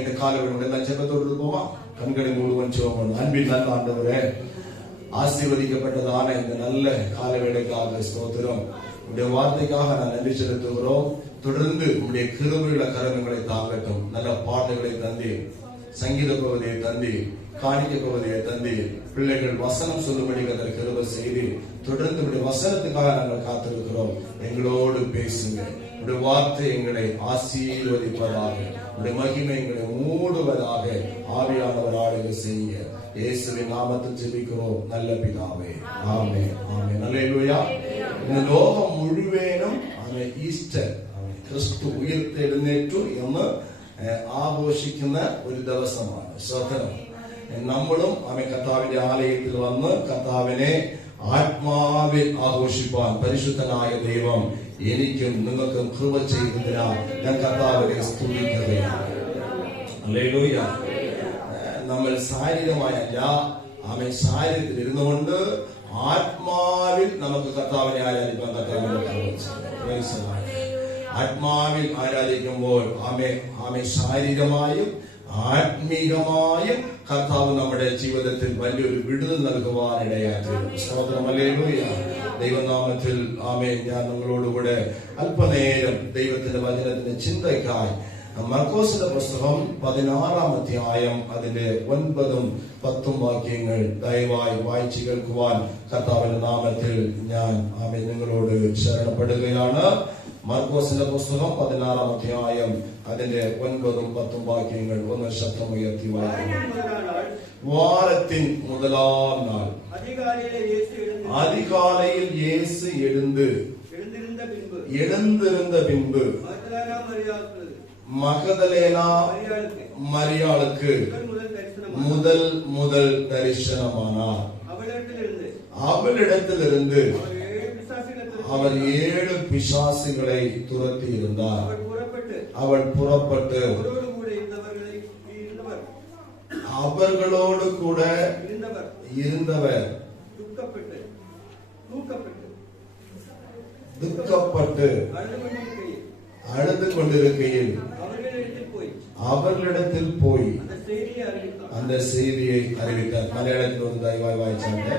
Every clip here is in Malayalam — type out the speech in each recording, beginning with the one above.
இந்த காலவெளியோட எல்லாம் ஜெபத்தோடு இருப்போமா? கண்களை மூடுவன் ஜெபம். அன்பின் நல்ல ஆண்டவரே, ஆசீர்வதிக்கப்பட்டதான இந்த நல்ல காலவேளைக்காக ஸ்தோத்திரம். உடைய வார்த்தைக்காக நான் நன்றி செலுத்துகிறோம். தொடர்ந்து உடைய கிருபையுள்ள கரங்களை தாங்கட்டும். நல்ல பாடல்களை தந்தீர், சங்கீத பகுதியை தந்தீர், காணிக்க பகுதியை தந்தீர். பிள்ளைகள் வசனம் சொல்லும்படி கத்தர் கிருபை செய்து தொடர்ந்து உடைய வசனத்துக்காக நாங்கள் காத்திருக்கிறோம். எங்களோடு பேசுங்க. உடைய வார்த்தை எங்களை ஆசீர்வதிப்பதாக, உடைய மகிமை எங்களை மூடுவதாக. ஆவியானவர் ஆளுகை செய்ய இயேசுவின் நாமத்தில் ஜெபிக்கிறோம் நல்ல பிதாவே. ஆமென், ஆமென், அல்லேலூயா. இந்த ലോകം മുഴുവനും ഈസ്റ്റർ, ക്രിസ്തു ഉയർത്തെഴുന്നേറ്റു എന്ന് ആഘോഷിക്കുന്ന ഒരു ദിവസമാണ്. സ്വതന്ത്രം നമ്മളും കർത്താവിന്റെ ആലയത്തിൽ വന്ന് കർത്താവിനെ ആത്മാവിൽ ആഘോഷിപ്പാൻ പരിശുദ്ധനായ ദൈവം എനിക്കും നിങ്ങൾക്കും കൃപ ചെയ്തതിനാൽ ഞാൻ കർത്താവിനെ സ്തുതിക്കുകയാണ്. ഹല്ലേലൂയ. നമ്മൾ ശാരീരികമായല്ല, ശാരീരത്തിൽ ഇരുന്നുകൊണ്ട് ആത്മാവിൽ നമുക്ക് കർത്താവിനെ ആരാധിക്കാൻ കർത്താവിനെ ആത്മാവിൽ ആരാധിക്കുമ്പോൾ ശാരീരികമായും ആത്മീകമായും കർത്താവ് നമ്മുടെ ജീവിതത്തിൽ വലിയൊരു വിടുതൽ നൽകുവാനിടയായിത്തീരും. സ്തോത്രം, ഹല്ലേലൂയ. ദൈവനാമത്തിൽ ഞാൻ നിങ്ങളോടുകൂടെ അല്പനേരം ദൈവത്തിന്റെ വചനത്തിന്റെ ചിന്തയ്ക്കായി മർക്കോസിന്റെ പുസ്തകം 16-ാം അധ്യായം അതിന്റെ 9-ഉം 10-ഉം വാക്യങ്ങൾ ദയവായി വായിച്ചു കേൾക്കുവാൻ കർത്താവിന്റെ നാമത്തിൽ ഞാൻ നിങ്ങളോട് ശരണപ്പെടുകയാണ്. മർക്കോസിന്റെ പുസ്തകം 16-ാം അധ്യായം അതിന്റെ 9-ഉം 10-ഉം വാക്യങ്ങൾ ഒന്ന് ശബ്ദമുയർത്തി വായിക്കുന്നു. വാരത്തിൻ മുതലാം നാൾ அதிகாலையில் இயேசு எழுந்திருந்த பின்பு மகதலேனா மரியாளுக்கு முதல் தரிசனமானார். அவளிடத்திலிருந்து அவர் 7 பிசாசுகளை துரத்தி இருந்தார். அவள் புறப்பட்டு அவர்களோடு கூட இருந்தவர் துக்கப்பட்டு அழுது கொண்டிருக்கையில் அவர்களிடத்தில் போய் அந்த செய்தியை அறிவித்தார். മലയാളത്തിൽ ഒന്ന് ദയവായി വായിച്ചാട്ടെ.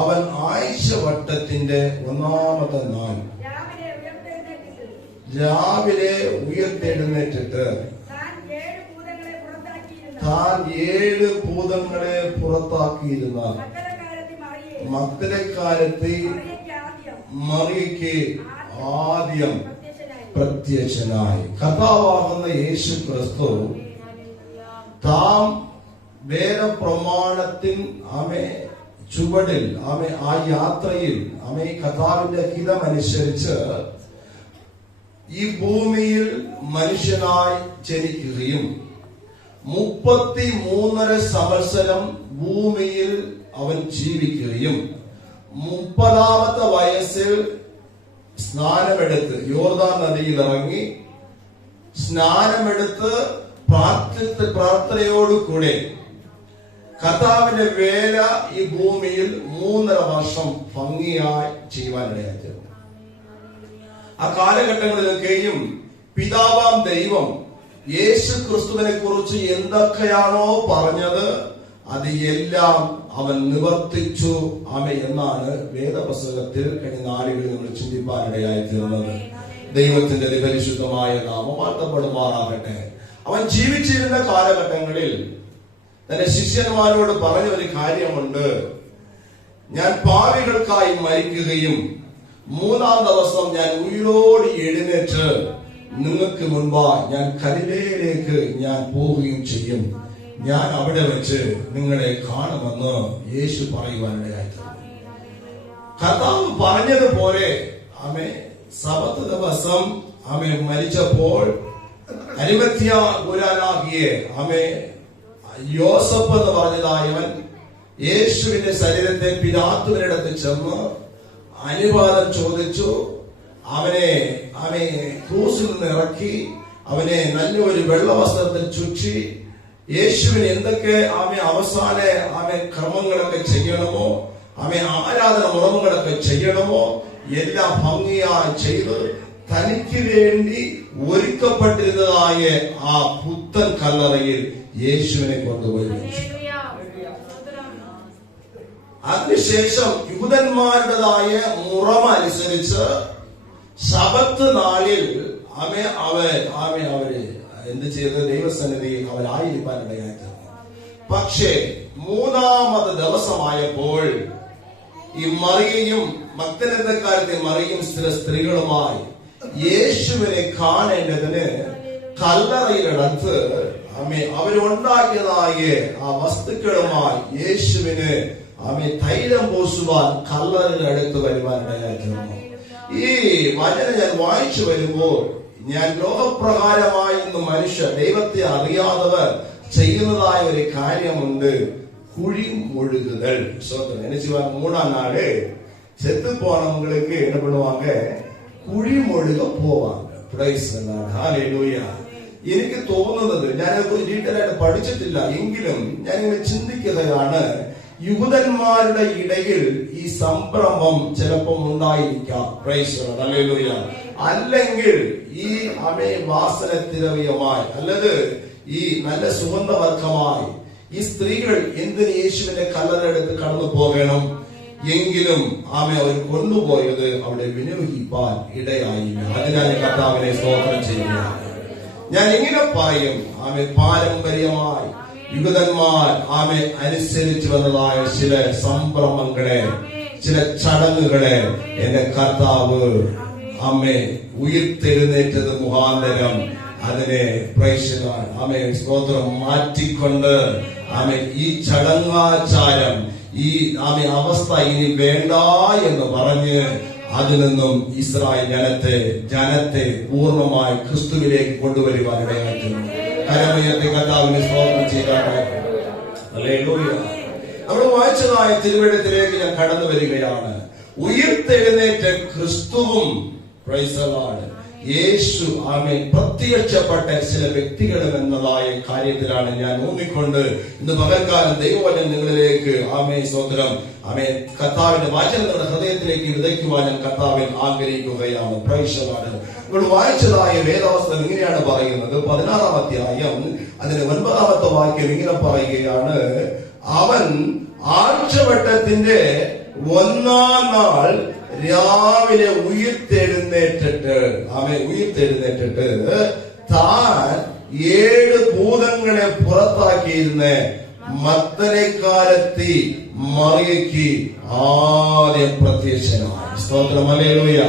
അവൻ ആഴ്ച വട്ടത്തിന്റെ 1-ാമത്തെ നാൾ രാവിലെ ഉയർത്തെഴുന്നേറ്റിട്ട് താൻ 7 ഭൂതങ്ങളെ പുറത്താക്കിയിരുന്ന മഗ്ദലക്കാരത്തി മറിയയ്ക്ക് ആദ്യം പ്രത്യക്ഷനായി. കർത്താവാകുന്ന യേശു ക്രിസ്തു താം വേദപ്രമാണത്തിൻ ചുവടിൽ ആ യാത്രയിൽ കർത്താവിന്റെ ഹിതമനുസരിച്ച് ഈ ഭൂമിയിൽ മനുഷ്യനായി ജനിക്കുകയും 33.5 സംവത്സരം ഭൂമിയിൽ അവൻ ജീവിക്കുകയും 30-ാമത്തെ വയസ്സിൽ സ്നാനമെടുത്ത് യോർദാൻ നദിയിൽ ഇറങ്ങി സ്നാനമെടുത്ത് പ്രാർത്ഥനയോടുകൂടെ കർത്താവിന്റെ വേല ഈ ഭൂമിയിൽ 3.5 വർഷം ഭംഗിയായി ചെയ്യുവാനിടയായി. ആ കാലഘട്ടങ്ങളിലൊക്കെയും പിതാവാം ദൈവം യേശു ക്രിസ്തുവിനെ കുറിച്ച് എന്തൊക്കെയാണോ പറഞ്ഞത് അത് എല്ലാം അവൻ നിവർത്തിച്ചു എന്നാണ് വേദപുസ്തകത്തിൽ കഴിഞ്ഞ നാളുകളിൽ നമ്മൾ ചിന്തിപ്പാനിടയായി തീർന്നത്. ദൈവത്തിന്റെ പരിശുദ്ധമായ നാമം വാഴ്ത്തപ്പെടുമാറാകട്ടെ. അവൻ ജീവിച്ചിരുന്ന കാലഘട്ടങ്ങളിൽ തന്റെ ശിഷ്യന്മാരോട് പറഞ്ഞ ഒരു കാര്യമുണ്ട്. ഞാൻ പാപികൾക്കായി മരിക്കുകയും 3-ാം ദിവസം ഞാൻ ഉയിരോട് എഴുന്നേറ്റ് നിങ്ങൾക്ക് മുൻപായി ഞാൻ ഗലിലയയിലേക്ക് ഞാൻ പോവുകയും ചെയ്യും. ഞാൻ അവിടെ വെച്ച് നിങ്ങളെ കാണുമെന്ന് യേശു പറയുവാനിടയായി. കർത്താവ് പറഞ്ഞതുപോലെ സബത്ത് ദിവസം മരിച്ചപ്പോൾ അരിമത്യ ഗുരാനാകിയ യോസഫ് എന്ന് പറഞ്ഞതായവൻ യേശുവിന്റെ ശരീരത്തെ പിലാത്തുവിനടുത്ത് ചെന്ന് അനുവാദം ചോദിച്ചു. അവനെ ക്രൂസിൽ നിന്ന് ഇറക്കി അവനെ നല്ലൊരു വെള്ളവസ്ത്രത്തിൽ ചുറ്റി യേശുവിന് എന്തൊക്കെ അവസാന ക്രമങ്ങളൊക്കെ ചെയ്യണമോ ആരാധന മുറമുകളൊക്കെ ചെയ്യണമോ എല്ലാം ഭംഗിയായി ചെയ്ത് തനിക്ക് വേണ്ടി ഒരുക്കപ്പെട്ടിരുന്നതായ ആ പുത്തൻ കല്ലറയിൽ യേശുവിനെ കൊണ്ടുപോയി വെച്ചു. അതിനുശേഷം യൂദന്മാരുടേതായ മുറമ അനുസരിച്ച് ശബത്ത് നാളിൽ അവര് എന്ത് ചെയ്ത് ദൈവസന്നിധിയിൽ അവരായിരിക്കാനിടയായി. പക്ഷേ മൂന്നാമത് ദിവസമായപ്പോൾ ഈ മറിയയും മഗ്ദലേനക്കാരത്തെ മറിയും സ്ത്രീകളുമായി യേശുവിനെ കാണേണ്ടതിന് കല്ലറയിലടുത്ത് അവരുണ്ടാക്കിയതായ ആ വസ്തുക്കളുമായി യേശുവിന് തൈലം പൂശുവാൻ കല്ലറയിലടുത്ത് വരുവാനിടയായി തീർന്നു. ഈ വചനം ഞാൻ വായിച്ചു വരുമ്പോൾ ഞാൻ ലോകപ്രകാരമായി ഇന്ന് മനുഷ്യ ദൈവത്തെ അറിയാത്തവർ ചെയ്യുന്നതായ ഒരു കാര്യമുണ്ട്, കുഴിമൊഴുകുതൽ. நினைச்சுவா 3ஆம் நாள் செத்து போனவங்களுக்கு என்ன பண்ணுவாங்க, കുഴിമൊഴുക പോവാங்க. ഹല്ലേലൂയ. എനിക്ക് തോന്നുന്നത്, ഞാനതിനെക്കുറിച്ച് ഡീറ്റെയിൽ ആയിട്ട് പഠിച്ചിട്ടില്ല, എങ്കിലും ഞാനിങ്ങനെ ചിന്തിക്കുകയാണ്, യൂദന്മാരുടെ ഇടയിൽ ഈ സംഭ്രമം ചിലപ്പം ഉണ്ടായിരിക്കാം. ഹല്ലേലൂയ. അല്ലെങ്കിൽ ഈ വാസനദ്രവ്യമായി അല്ലത് ഈ നല്ല സുഗന്ധവർഗമായി ഈ സ്ത്രീകൾ എന്തിന് യേശുവിന്റെ കല്ലറയെടുത്ത് കടന്നു പോകണം? എങ്കിലും അവർ കൊണ്ടുപോയത് അവിടെ വിനിയോഗിക്കാൻ ഇടയായില്ല. അതിനാൽ കർത്താവിനെ സ്തോത്രം ചെയ്യുകയാണ്. ഞാൻ എങ്ങനെ പറയും, പാരമ്പര്യമായി യൂദന്മാർ അനുസരിച്ചു വന്നതായ ചില സംഭ്രമങ്ങളെ, ചില ചടങ്ങുകളെ എന്റെ കർത്താവ് ഉയർത്തെഴുന്നേറ്റത് മുഖാന്തരം അതിനെ സ്തോത്രം മാറ്റിക്കൊണ്ട് ഈ ചടങ്ങാചാരം, ഈ അവസ്ഥ ഇനി വേണ്ട എന്ന് പറഞ്ഞ് അതിൽ നിന്നും ഇസ്രായേൽ ജനത്തെ പൂർണ്ണമായി ക്രിസ്തുവിലേക്ക് കൊണ്ടുവരുവാനിടയായിരുന്നു. കരമയത്തെ കർത്താവിനെ സ്തോത്രം ചെയ്താണ്. നമ്മൾ വായിച്ചതായ തിരുവെഴുത്തിലേക്ക് ഞാൻ കടന്നു വരികയാണ്. ഉയർത്തെഴുന്നേറ്റ ക്രിസ്തുവും യേശു പ്രത്യക്ഷപ്പെട്ട ചില വ്യക്തികളും എന്നതായ കാര്യത്തിലാണ് ഞാൻ ഊന്നിക്കൊണ്ട് ഇന്ന് പകൽക്കാലം ദൈവവചനം നിങ്ങളിലേക്ക് സ്തോത്രം കർത്താവിന്റെ വചനം നിങ്ങളുടെ ഹൃദയത്തിലേക്ക് വിതയ്ക്കുവാൻ ഞാൻ കർത്താവിൽ ആഗ്രഹിക്കുകയാണ്. നിങ്ങൾ വായിച്ചതായ വേദവസ്തം ഇങ്ങനെയാണ് പറയുന്നത്. 16-ാം അധ്യായം അതിന്റെ 9-ാമത്തെ വാക്യം ഇങ്ങനെ പറയുകയാണ്, അവൻ ആഴ്ചവട്ടത്തിന്റെ 1-ാം നാൾ രാവിലെ ഉയർത്തെഴുന്നേറ്റിട്ട് താൻ 7 ഭൂതങ്ങളെ പുറത്താക്കിയിരുന്ന മഗ്ദലേനക്കാരത്തി മറിയയ്ക്ക് ആദ്യം പ്രത്യക്ഷനായി. സ്തോത്രം. ഹല്ലേലൂയ.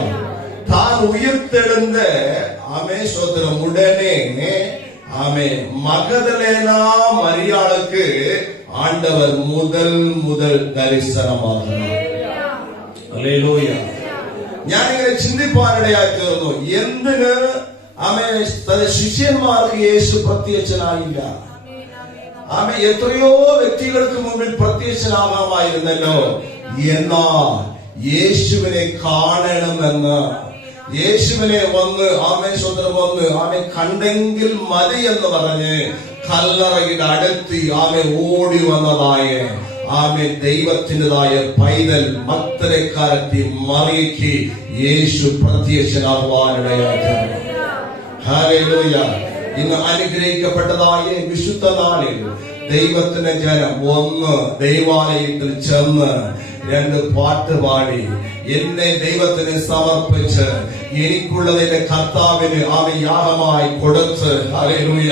താൻ ഉയർത്തെഴുന്ന സ്തോത്രം ഉടനെ മഗ്ദലേന മരിയാൾക്ക് ആണ്ടവർ മുതൽ ദർശനമാകണം. ഞാനിങ്ങനെ ചിന്തിപ്പാനിടയായി തീർന്നു, എന്തിന് ശിഷ്യന്മാർക്ക് യേശു പ്രത്യക്ഷനായില്ല? എത്രയോ വ്യക്തികൾക്ക് മുമ്പിൽ പ്രത്യക്ഷനാകാമായിരുന്നല്ലോ. എന്നാൽ യേശുവിനെ കാണണമെന്ന്, യേശുവിനെ വന്ന് കണ്ടെങ്കിൽ മതി എന്ന് പറഞ്ഞ് കല്ലറയുടെ അടുത്ത് ഓടി വന്നതായ ദൈവത്തിൻ്റെതായ പൈതൽ മഗ്ദലേനക്കാരത്തി മറിയയ്ക്ക് യേശു പ്രത്യക്ഷനാകുവാനിടയായി. ഹല്ലേലൂയ. ഇന്ന് അനുഗ്രഹിക്കപ്പെട്ടതായ വിശുദ്ധ നാളിൽ ദൈവത്തിന്റെ ജനം ഒന്ന് ദൈവാലയത്തിൽ ചെന്ന് 2 പാട്ട് പാടി എന്നെ ദൈവത്തിന് സമർപ്പിച്ച് എനിക്കുള്ളതിന്റെ കർത്താവിന് യാഗമായി കൊടുത്ത്, ഹല്ലേലൂയ,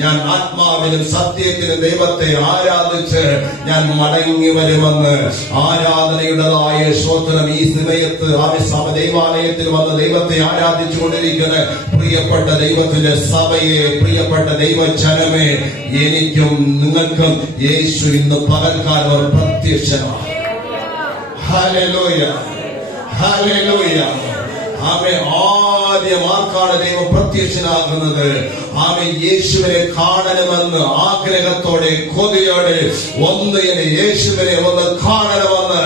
ഞാൻ ആത്മാവിലും സത്യത്തിലും ദൈവത്തെ ആരാധിച്ച് ഞാൻ മടങ്ങി വരുമെന്ന് ആരാധനയുടേതായ സ്തോത്രം ഈ സമയത്ത് ദൈവാലയത്തിൽ വന്ന് ദൈവത്തെ ആരാധിച്ചുകൊണ്ടിരിക്കുന്ന പ്രിയപ്പെട്ട ദൈവത്തിന്റെ സഭയെ, പ്രിയപ്പെട്ട ദൈവജനമേ, എനിക്കും നിങ്ങൾക്കും യേശു ഇന്ന് പകൽക്കാലം പ്രത്യക്ഷനാണ്. Hallelujah, hallelujah. ആദ്യം ആർക്കാണ് ദൈവം പ്രത്യക്ഷനാകുന്നത്? യേശുവിനെ കാണണമെന്ന് ആഗ്രഹത്തോടെ, കൊതിയോടെ യേശുവിനെ ഒന്ന് കാണണമെന്ന്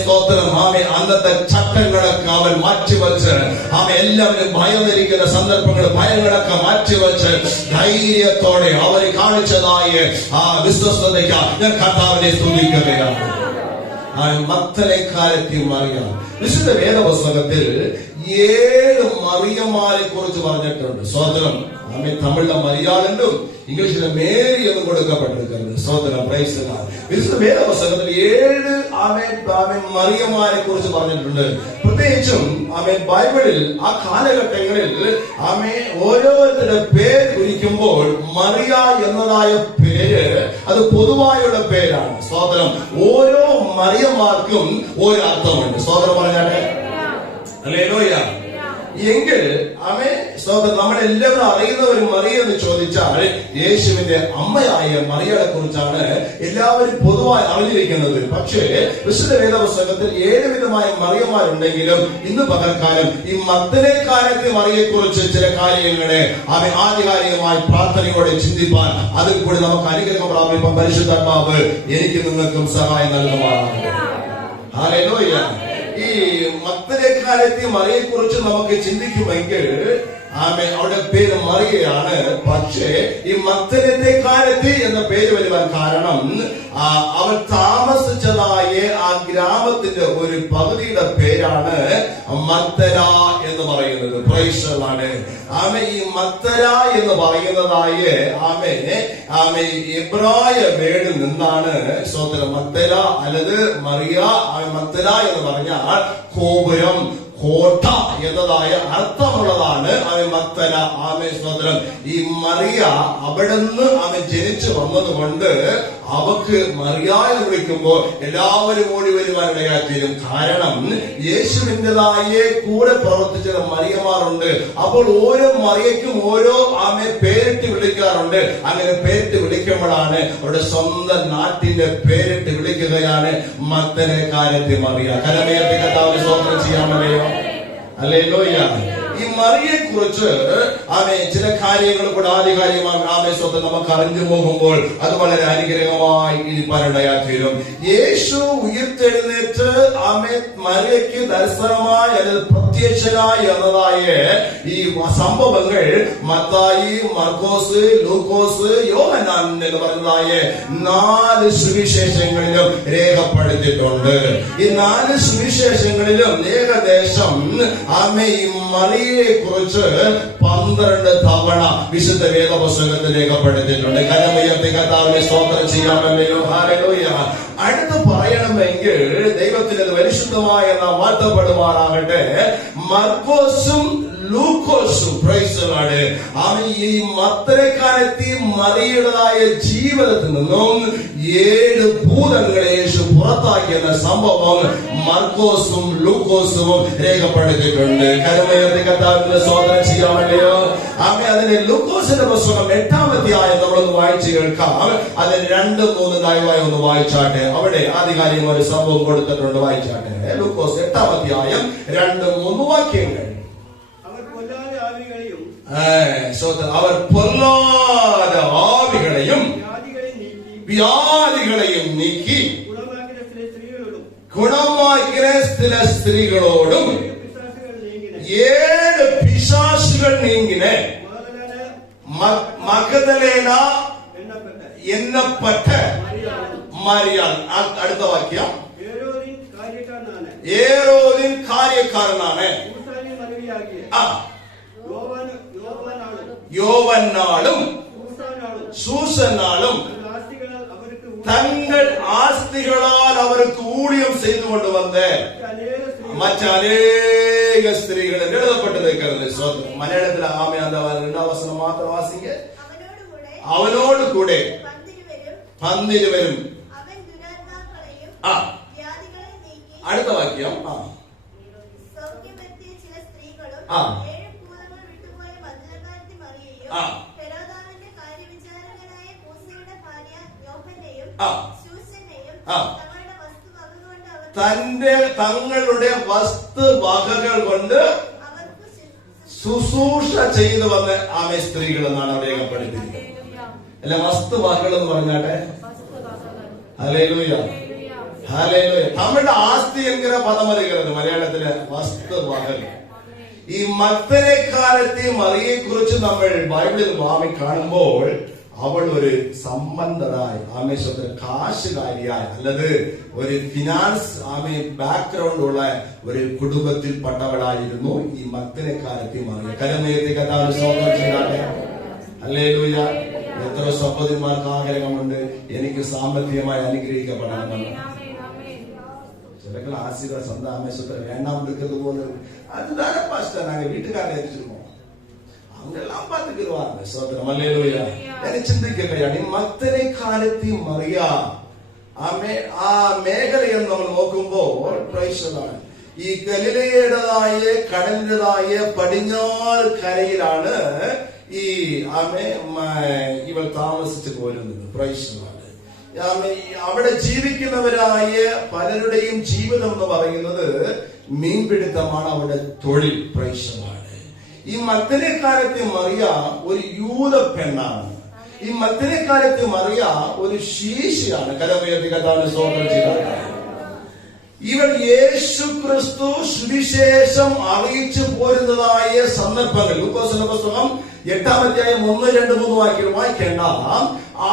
സ്തോത്രം അന്നത്തെ ചട്ടങ്ങളൊക്കെ അവൻ മാറ്റിവെച്ച് എല്ലാവരും ഭയന്നിരിക്കുന്ന സന്ദർഭങ്ങൾ ഭയങ്ങളൊക്കെ മാറ്റിവെച്ച് ധൈര്യത്തോടെ അവർ കാണിച്ചതായ വിശ്വസ്തതയ്ക്ക് ഞാൻ കർത്താവിനെ സ്തുതിക്കുകയാണ്. മഗ്ദലേനക്കാരത്തി മറിയ. വിശുദ്ധ വേദപുസ്തകത്തിൽ 7 മറിയമാരെ കുറിച്ച് പറഞ്ഞിട്ടുണ്ട്. സ്വതന്ത്രം ആമേ. തമിഴിലെ മരിയാളുണ്ടും ഇംഗ്ലീഷിലെ മേരി എന്നും കൊടുക്കപ്പെട്ടിരിക്കുന്നത്. സ്വതന്ത്രം. Praise the Lord. വിശുദ്ധ വേദപുസ്തകത്തിൽ 7 മറിയമാരെ കുറിച്ച് പറഞ്ഞിട്ടുണ്ട്. പ്രത്യേകിച്ചും ബൈബിളിൽ ആ കാലഘട്ടങ്ങളിൽ ഓരോരുത്തരുടെ പേര് കുറിക്കുമ്പോൾ മറിയ എന്നതായ പേര് അത് പൊതുവായുള്ള പേരാണ്. സ്വതന്ത്രം. ഓരോ മറിയമാർക്കും ഒരു അർത്ഥമുണ്ട്. സ്വതന്ത്രം പറഞ്ഞാട്ടെ. ഹല്ലേലൂയ. എങ്കിൽ നമ്മളെല്ലാവരും അറിയുന്ന ഒരു മറിയ എന്ന് ചോദിച്ചാൽ യേശുവിന്റെ അമ്മയായ മറിയയെ കുറിച്ചാണ് എല്ലാവരും പൊതുവായി അറിഞ്ഞിരിക്കുന്നത്. പക്ഷേ വിശുദ്ധ വേദപുസ്തകത്തിൽ 7 വിധമായ മറിയമാരുണ്ടെങ്കിലും ഇന്ന് പകൽക്കാലം ഈ മഗ്ദലേക്കാരത്തെ മറിയയെ കുറിച്ച് ചില കാര്യങ്ങളെ ആധികാരികമായി പ്രാർത്ഥനയോടെ ചിന്തിപ്പാൻ, അതിൽ കൂടി നമുക്ക് അനുഗ്രഹം പ്രാപിപ്പാൻ പരിശുദ്ധാത്മാവ് എനിക്ക് നിങ്ങൾക്കും സഹായം നൽകുമാറാകട്ടെ. ഹല്ലേലൂയ. ഈ മഗ്ദലേക്കാരത്തെ മറിയയെ കുറിച്ച് നമുക്ക് ചിന്തിക്കുമെങ്കിൽ അവരുടെ പേര് മറിയയാണ്. പക്ഷേ ഈ മഗ്ദലേക്കാരത്തി എന്ന പേര് വരുവാൻ കാരണം അവൾ താമസിച്ചതായ ആ ഗ്രാമത്തിന്റെ ഒരു പകുതിയുടെ പേരാണ് മഗ്ദല എന്ന് പറയുന്നത്. പ്രൈസലാണ്. ഈ മഗ്ദല എന്ന് പറയുന്നതായ എബ്രായ വേർഡിൽ നിന്നാണ് സ്വതന്ത്രം. മഗ്ദല അല്ലത് മറിയ. മഗ്ദല എന്ന് പറഞ്ഞാൽ ഗോപുരം, കോട്ട എന്നതായ അർത്ഥമുള്ളതാണ് മഗ്ദല. സ്വതന്ത്രം. ഈ മറിയ അവിടെ നിന്ന് ജനിച്ചു വന്നതുകൊണ്ട് അവക്ക് മറിയ എന്ന് വിളിക്കുമ്പോൾ എല്ലാവരും ഓടി വരുവാനിടയാക്കിയും. കാരണം യേശുവിൻ്റെതായ കൂടെ പ്രവർത്തിച്ച മറിയമാരുണ്ട്. അപ്പോൾ ഓരോ മറിയയ്ക്കും ഓരോ പേരിട്ട് വിളിക്കാറുണ്ട്. അങ്ങനെ പേരിട്ട് വിളിക്കുമ്പോഴാണ് അവരുടെ സ്വന്തം നാട്ടിന്റെ പേരിട്ട് വിളിക്കുകയാണ് മഗ്ദലേക്കാരത്തി മറിയ. കരമേയത്തെ കർത്താവിനെ സ്തോത്രം ചെയ്യാമല്ലോ. ഹല്ലേലൂയ. ഈ മറിയയെ കുറിച്ച് ചില കാര്യങ്ങൾ കൂടെ ആധികാരികമായി സ്വന്തം നമുക്ക് അറിഞ്ഞു പോകുമ്പോൾ അത് വളരെ അനുഗ്രഹമായി ഇരിപ്പാനിടയാക്കിയും. യേശു ഉയർത്തെഴുന്നേറ്റ് മറിയയ്ക്ക് ദർശനമായി അല്ലെങ്കിൽ പ്രത്യക്ഷനായി എന്നതായ ഈ സംഭവങ്ങൾ മത്തായി, മർക്കോസ്, ലൂക്കോസ്, യോഹന്നാൻ എന്ന് പറഞ്ഞതായ 4 സുവിശേഷങ്ങളിലും രേഖപ്പെടുത്തിയിട്ടുണ്ട്. ഈ 4 സുവിശേഷങ്ങളിലും ഏകദേശം ഈ മറിയയെ കുറിച്ച് 12 തവണ വിശുദ്ധ വേദപുസ്തകത്തിൽ രേഖപ്പെടുത്തിയിട്ടുണ്ട്. കരമുയർത്തി കർത്താവിനെ സ്തോത്രം ചെയ്യാമല്ലോ. ഹല്ലേലൂയ. അടുത്ത് പറയണമെങ്കിൽ ദൈവത്തിന് പരിശുദ്ധമായ നാം വാഴ്ത്തപ്പെടുമാറാകട്ടെ. മർക്കോസും ലൂക്കോസും പ്രൈസലാണ് ഈ മഗ്ദലേക്കാരത്തി മറിയയുടേതായ ജീവിതത്തിൽ നിന്നും 7 ഭൂതങ്ങളെ യേശു പുറത്താക്കിയെന്ന സംഭവം മർക്കോസും ലൂക്കോസും രേഖപ്പെടുത്തിയിട്ടുണ്ട്. കരമേയത്തെ കർത്താവിനെ സ്തോത്രം ചെയ്യാമല്ലോ. അതിന് ലൂക്കോസിന്റെ പുസ്തകം 8-ാം അധ്യായം നമ്മളൊന്ന് വായിച്ചു കേൾക്കാം. അതിന് 2-3 ദയവായി ഒന്ന് വായിച്ചാട്ടെ. അവിടെ ആധികാരികമായ ഒരു സംഭവം കൊടുത്തിട്ടുണ്ട്. വായിച്ചാട്ടെ. ലൂക്കോസ് 8-ാം അധ്യായം 2-3 വാക്യങ്ങൾ. അവർ പൊല്ലാത ആവികളെയും വ്യാധികളെയും നീക്കി ഗുണമാക്കിയ ചില സ്ത്രീകളോടും 7 പിശാചുകൾ നീങ്ങിനെ മഗ്ദലേന എണ്ണപ്പെട്ട മറിയാൾ. അടുത്ത വാക്യം. ഏരോദിൻ കാര്യക്കാരനാണ് യോവന്നാളും സൂസന്നാളും തങ്ങൾ ആസ്തികളാൽ അവർക്ക് ഊഴിയം ചെയ്തുകൊണ്ട് വന്ന് മറ്റനേക സ്ത്രീകൾ എഴുതപ്പെട്ട് നിൽക്കുന്നത്. മലയാളത്തിൽ രണ്ടാം മാത്രം വാസിക്ക. അവനോട് കൂടെ പന്തിന് വരും. അടുത്ത വാക്യം. തങ്ങളുടെ വസ്തുവകകൾ കൊണ്ട് ശുശ്രൂഷ ചെയ്തു വന്ന സ്ത്രീകൾ എന്നാണ് അവിടെ രേഖപ്പെടുത്തിയിരിക്കുന്നത്. അല്ല, വസ്തുവകകൾ എന്ന് പറഞ്ഞാട്ടെ. ഹല്ലേലൂയ. ഹല്ലേലൂയ. തമിഴ് ആസ്തി എങ്ങനെ പദം അറിയുന്നത് മലയാളത്തിലെ വസ്തുവകകൾ. ഈ മഗ്ദലേക്കാരത്തെ മറിയയെ കുറിച്ച് നമ്മൾ ബൈബിളിൽ കാണുമ്പോൾ അവൾ ഒരു സമ്പന്നരായി ആമേശ്വരത്തിന് കാശുകാരിയായി അല്ലത് ഒരു ഫിനാൻസ് ബാക്ക്ഗ്രൗണ്ട് ഉള്ള ഒരു കുടുംബത്തിൽപ്പെട്ടവളായിരുന്നു ഈ മഗ്ദലേക്കാരത്തി മറിയ. കരമുയർത്തി കർത്താവിനെ സ്തോത്രം ചെയ്താട്ടെ. ഹല്ലേലൂയ. എത്ര സഹോദരിമാർക്ക് ആഗ്രഹമുണ്ട് എനിക്ക് സാമ്പത്തികമായി അനുഗ്രഹിക്കപ്പെടണമെന്ന്. ചിലക്കൾ ആശീർവാദ സ്വന്തം ആമേശ്വരത്തിന് വേണ്ടാം എടുക്കുന്നത് പോലെ அதுதானே பாஸ்டர் நாங்க வீட்டுக்காரரை வச்சிருக்கோம் அவங்கெல்லாம் பாத்துக்கிடுவாங்க. சோதரம் அல்லேலூயா. എന്നെ ചിന്തിക്കുകയാണ് ഈ മഗ്ദലേക്കാരത്തി മറിയ ആ മേഖലയെന്ന് നമ്മൾ നോക്കുമ്പോൾ ഈ ഗലിലയുടേതായ കടലിൻ്റെതായ പടിഞ്ഞാറ് കരയിലാണ് ഈ ഇവൾ താമസിച്ചു പോരുന്നത്. അവിടെ ജീവിക്കുന്നവരായ പലരുടെയും ജീവിതം എന്ന് പറയുന്നത് മീൻപിടുത്തമാണ് അവരുടെ തൊഴിൽ. ഈ മഗ്ദലേക്കാരത്തി മറിയ ഒരു യൂത പെണ്ണാണ്. ഈ മഗ്ദലേക്കാരത്തി മറിയ ഒരു ശീശയാണ്. കരമുയർത്തി കർത്താവിനെ സ്തോത്രം ചെയ്താട്ടെ. ഇവൾ യേശു ക്രിസ്തു സുവിശേഷം അറിയിച്ചു പോരുന്നതായ സന്ദർഭങ്ങൾ ലൂക്കോസിന്റെ പുസ്തകം 8-ാം അധ്യായം 1-2-3 വാക്യങ്ങൾ വായിക്കേണ്ട.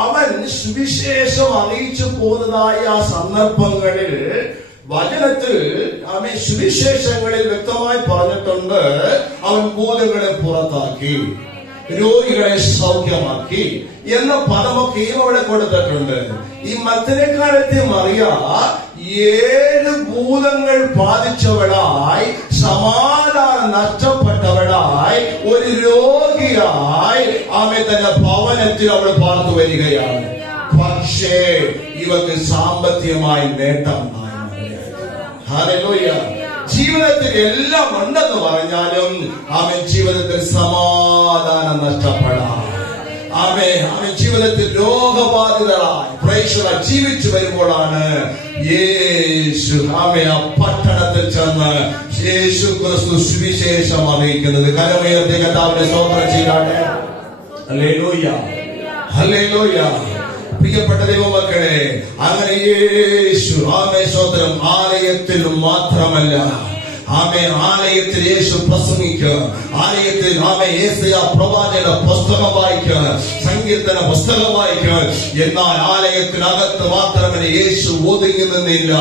അവൻ സുവിശേഷം അറിയിച്ചു പോകുന്നതായ ആ സന്ദർഭങ്ങളിൽ വചനത്തിൽ സുവിശേഷങ്ങളിൽ വ്യക്തമായി പറഞ്ഞിട്ടുണ്ട്. അവൻ ഭൂതങ്ങളെ പുറത്താക്കി, രോഗികളെ സൗഖ്യമാക്കി എന്ന പദമൊക്കെയും അവിടെ കൊടുത്തിട്ടുണ്ട്. ഈ മഗ്ദലേക്കാരത്തി മറിയ 7 ഭൂതങ്ങൾ ബാധിച്ചവളായി, സമാധാനം നഷ്ടപ്പെട്ടവളായി, ഒരു രോഗിയായി തന്റെ ഭവനത്തിൽ അവൾ പാർത്തു വരികയാണ്. പക്ഷേ ഇവർക്ക് സാമ്പത്തികമായി നേട്ടം. ഹല്ലേലൂയ. ജീവിതത്തിൽ എല്ലാം ഉണ്ടെന്ന് പറഞ്ഞാലും അവൻ ജീവിതത്തിൽ സമാധാനം നഷ്ടപ്പെടാം. അവൻ ജീവിതത്തിൽ രോഗബാധിതരായി ജീവിച്ചു വരുമ്പോഴാണ് യേശു ആ പട്ടണത്തിൽ ചെന്ന് യേശു ക്രിസ്തു സുവിശേഷം അറിയിക്കുന്നത്. കരമുയർത്തി കർത്താവിനെ സ്തോത്രം ചെയ്യട്ടെ. ഹല്ലേലൂയ. ഹല്ലേലൂയ. പ്രിയപ്പെട്ട ദൈവമക്കളെ, അങ്ങനെ യേശു സ്തോത്രം ആലയത്തിൽ മാത്രമല്ല, ആലയത്തിൽ യേശു പ്രസംഗിക്കുക, ആലയത്തിൽ യേശയ്യാ പ്രവാചകന്റെ പുസ്തകം വായിക്കുക, സങ്കീർത്തന പുസ്തകം വായിക്കുക. എന്നാൽ ആലയത്തിനകത്ത് മാത്രമേ യേശു ഒതുങ്ങി നിന്നില്ല.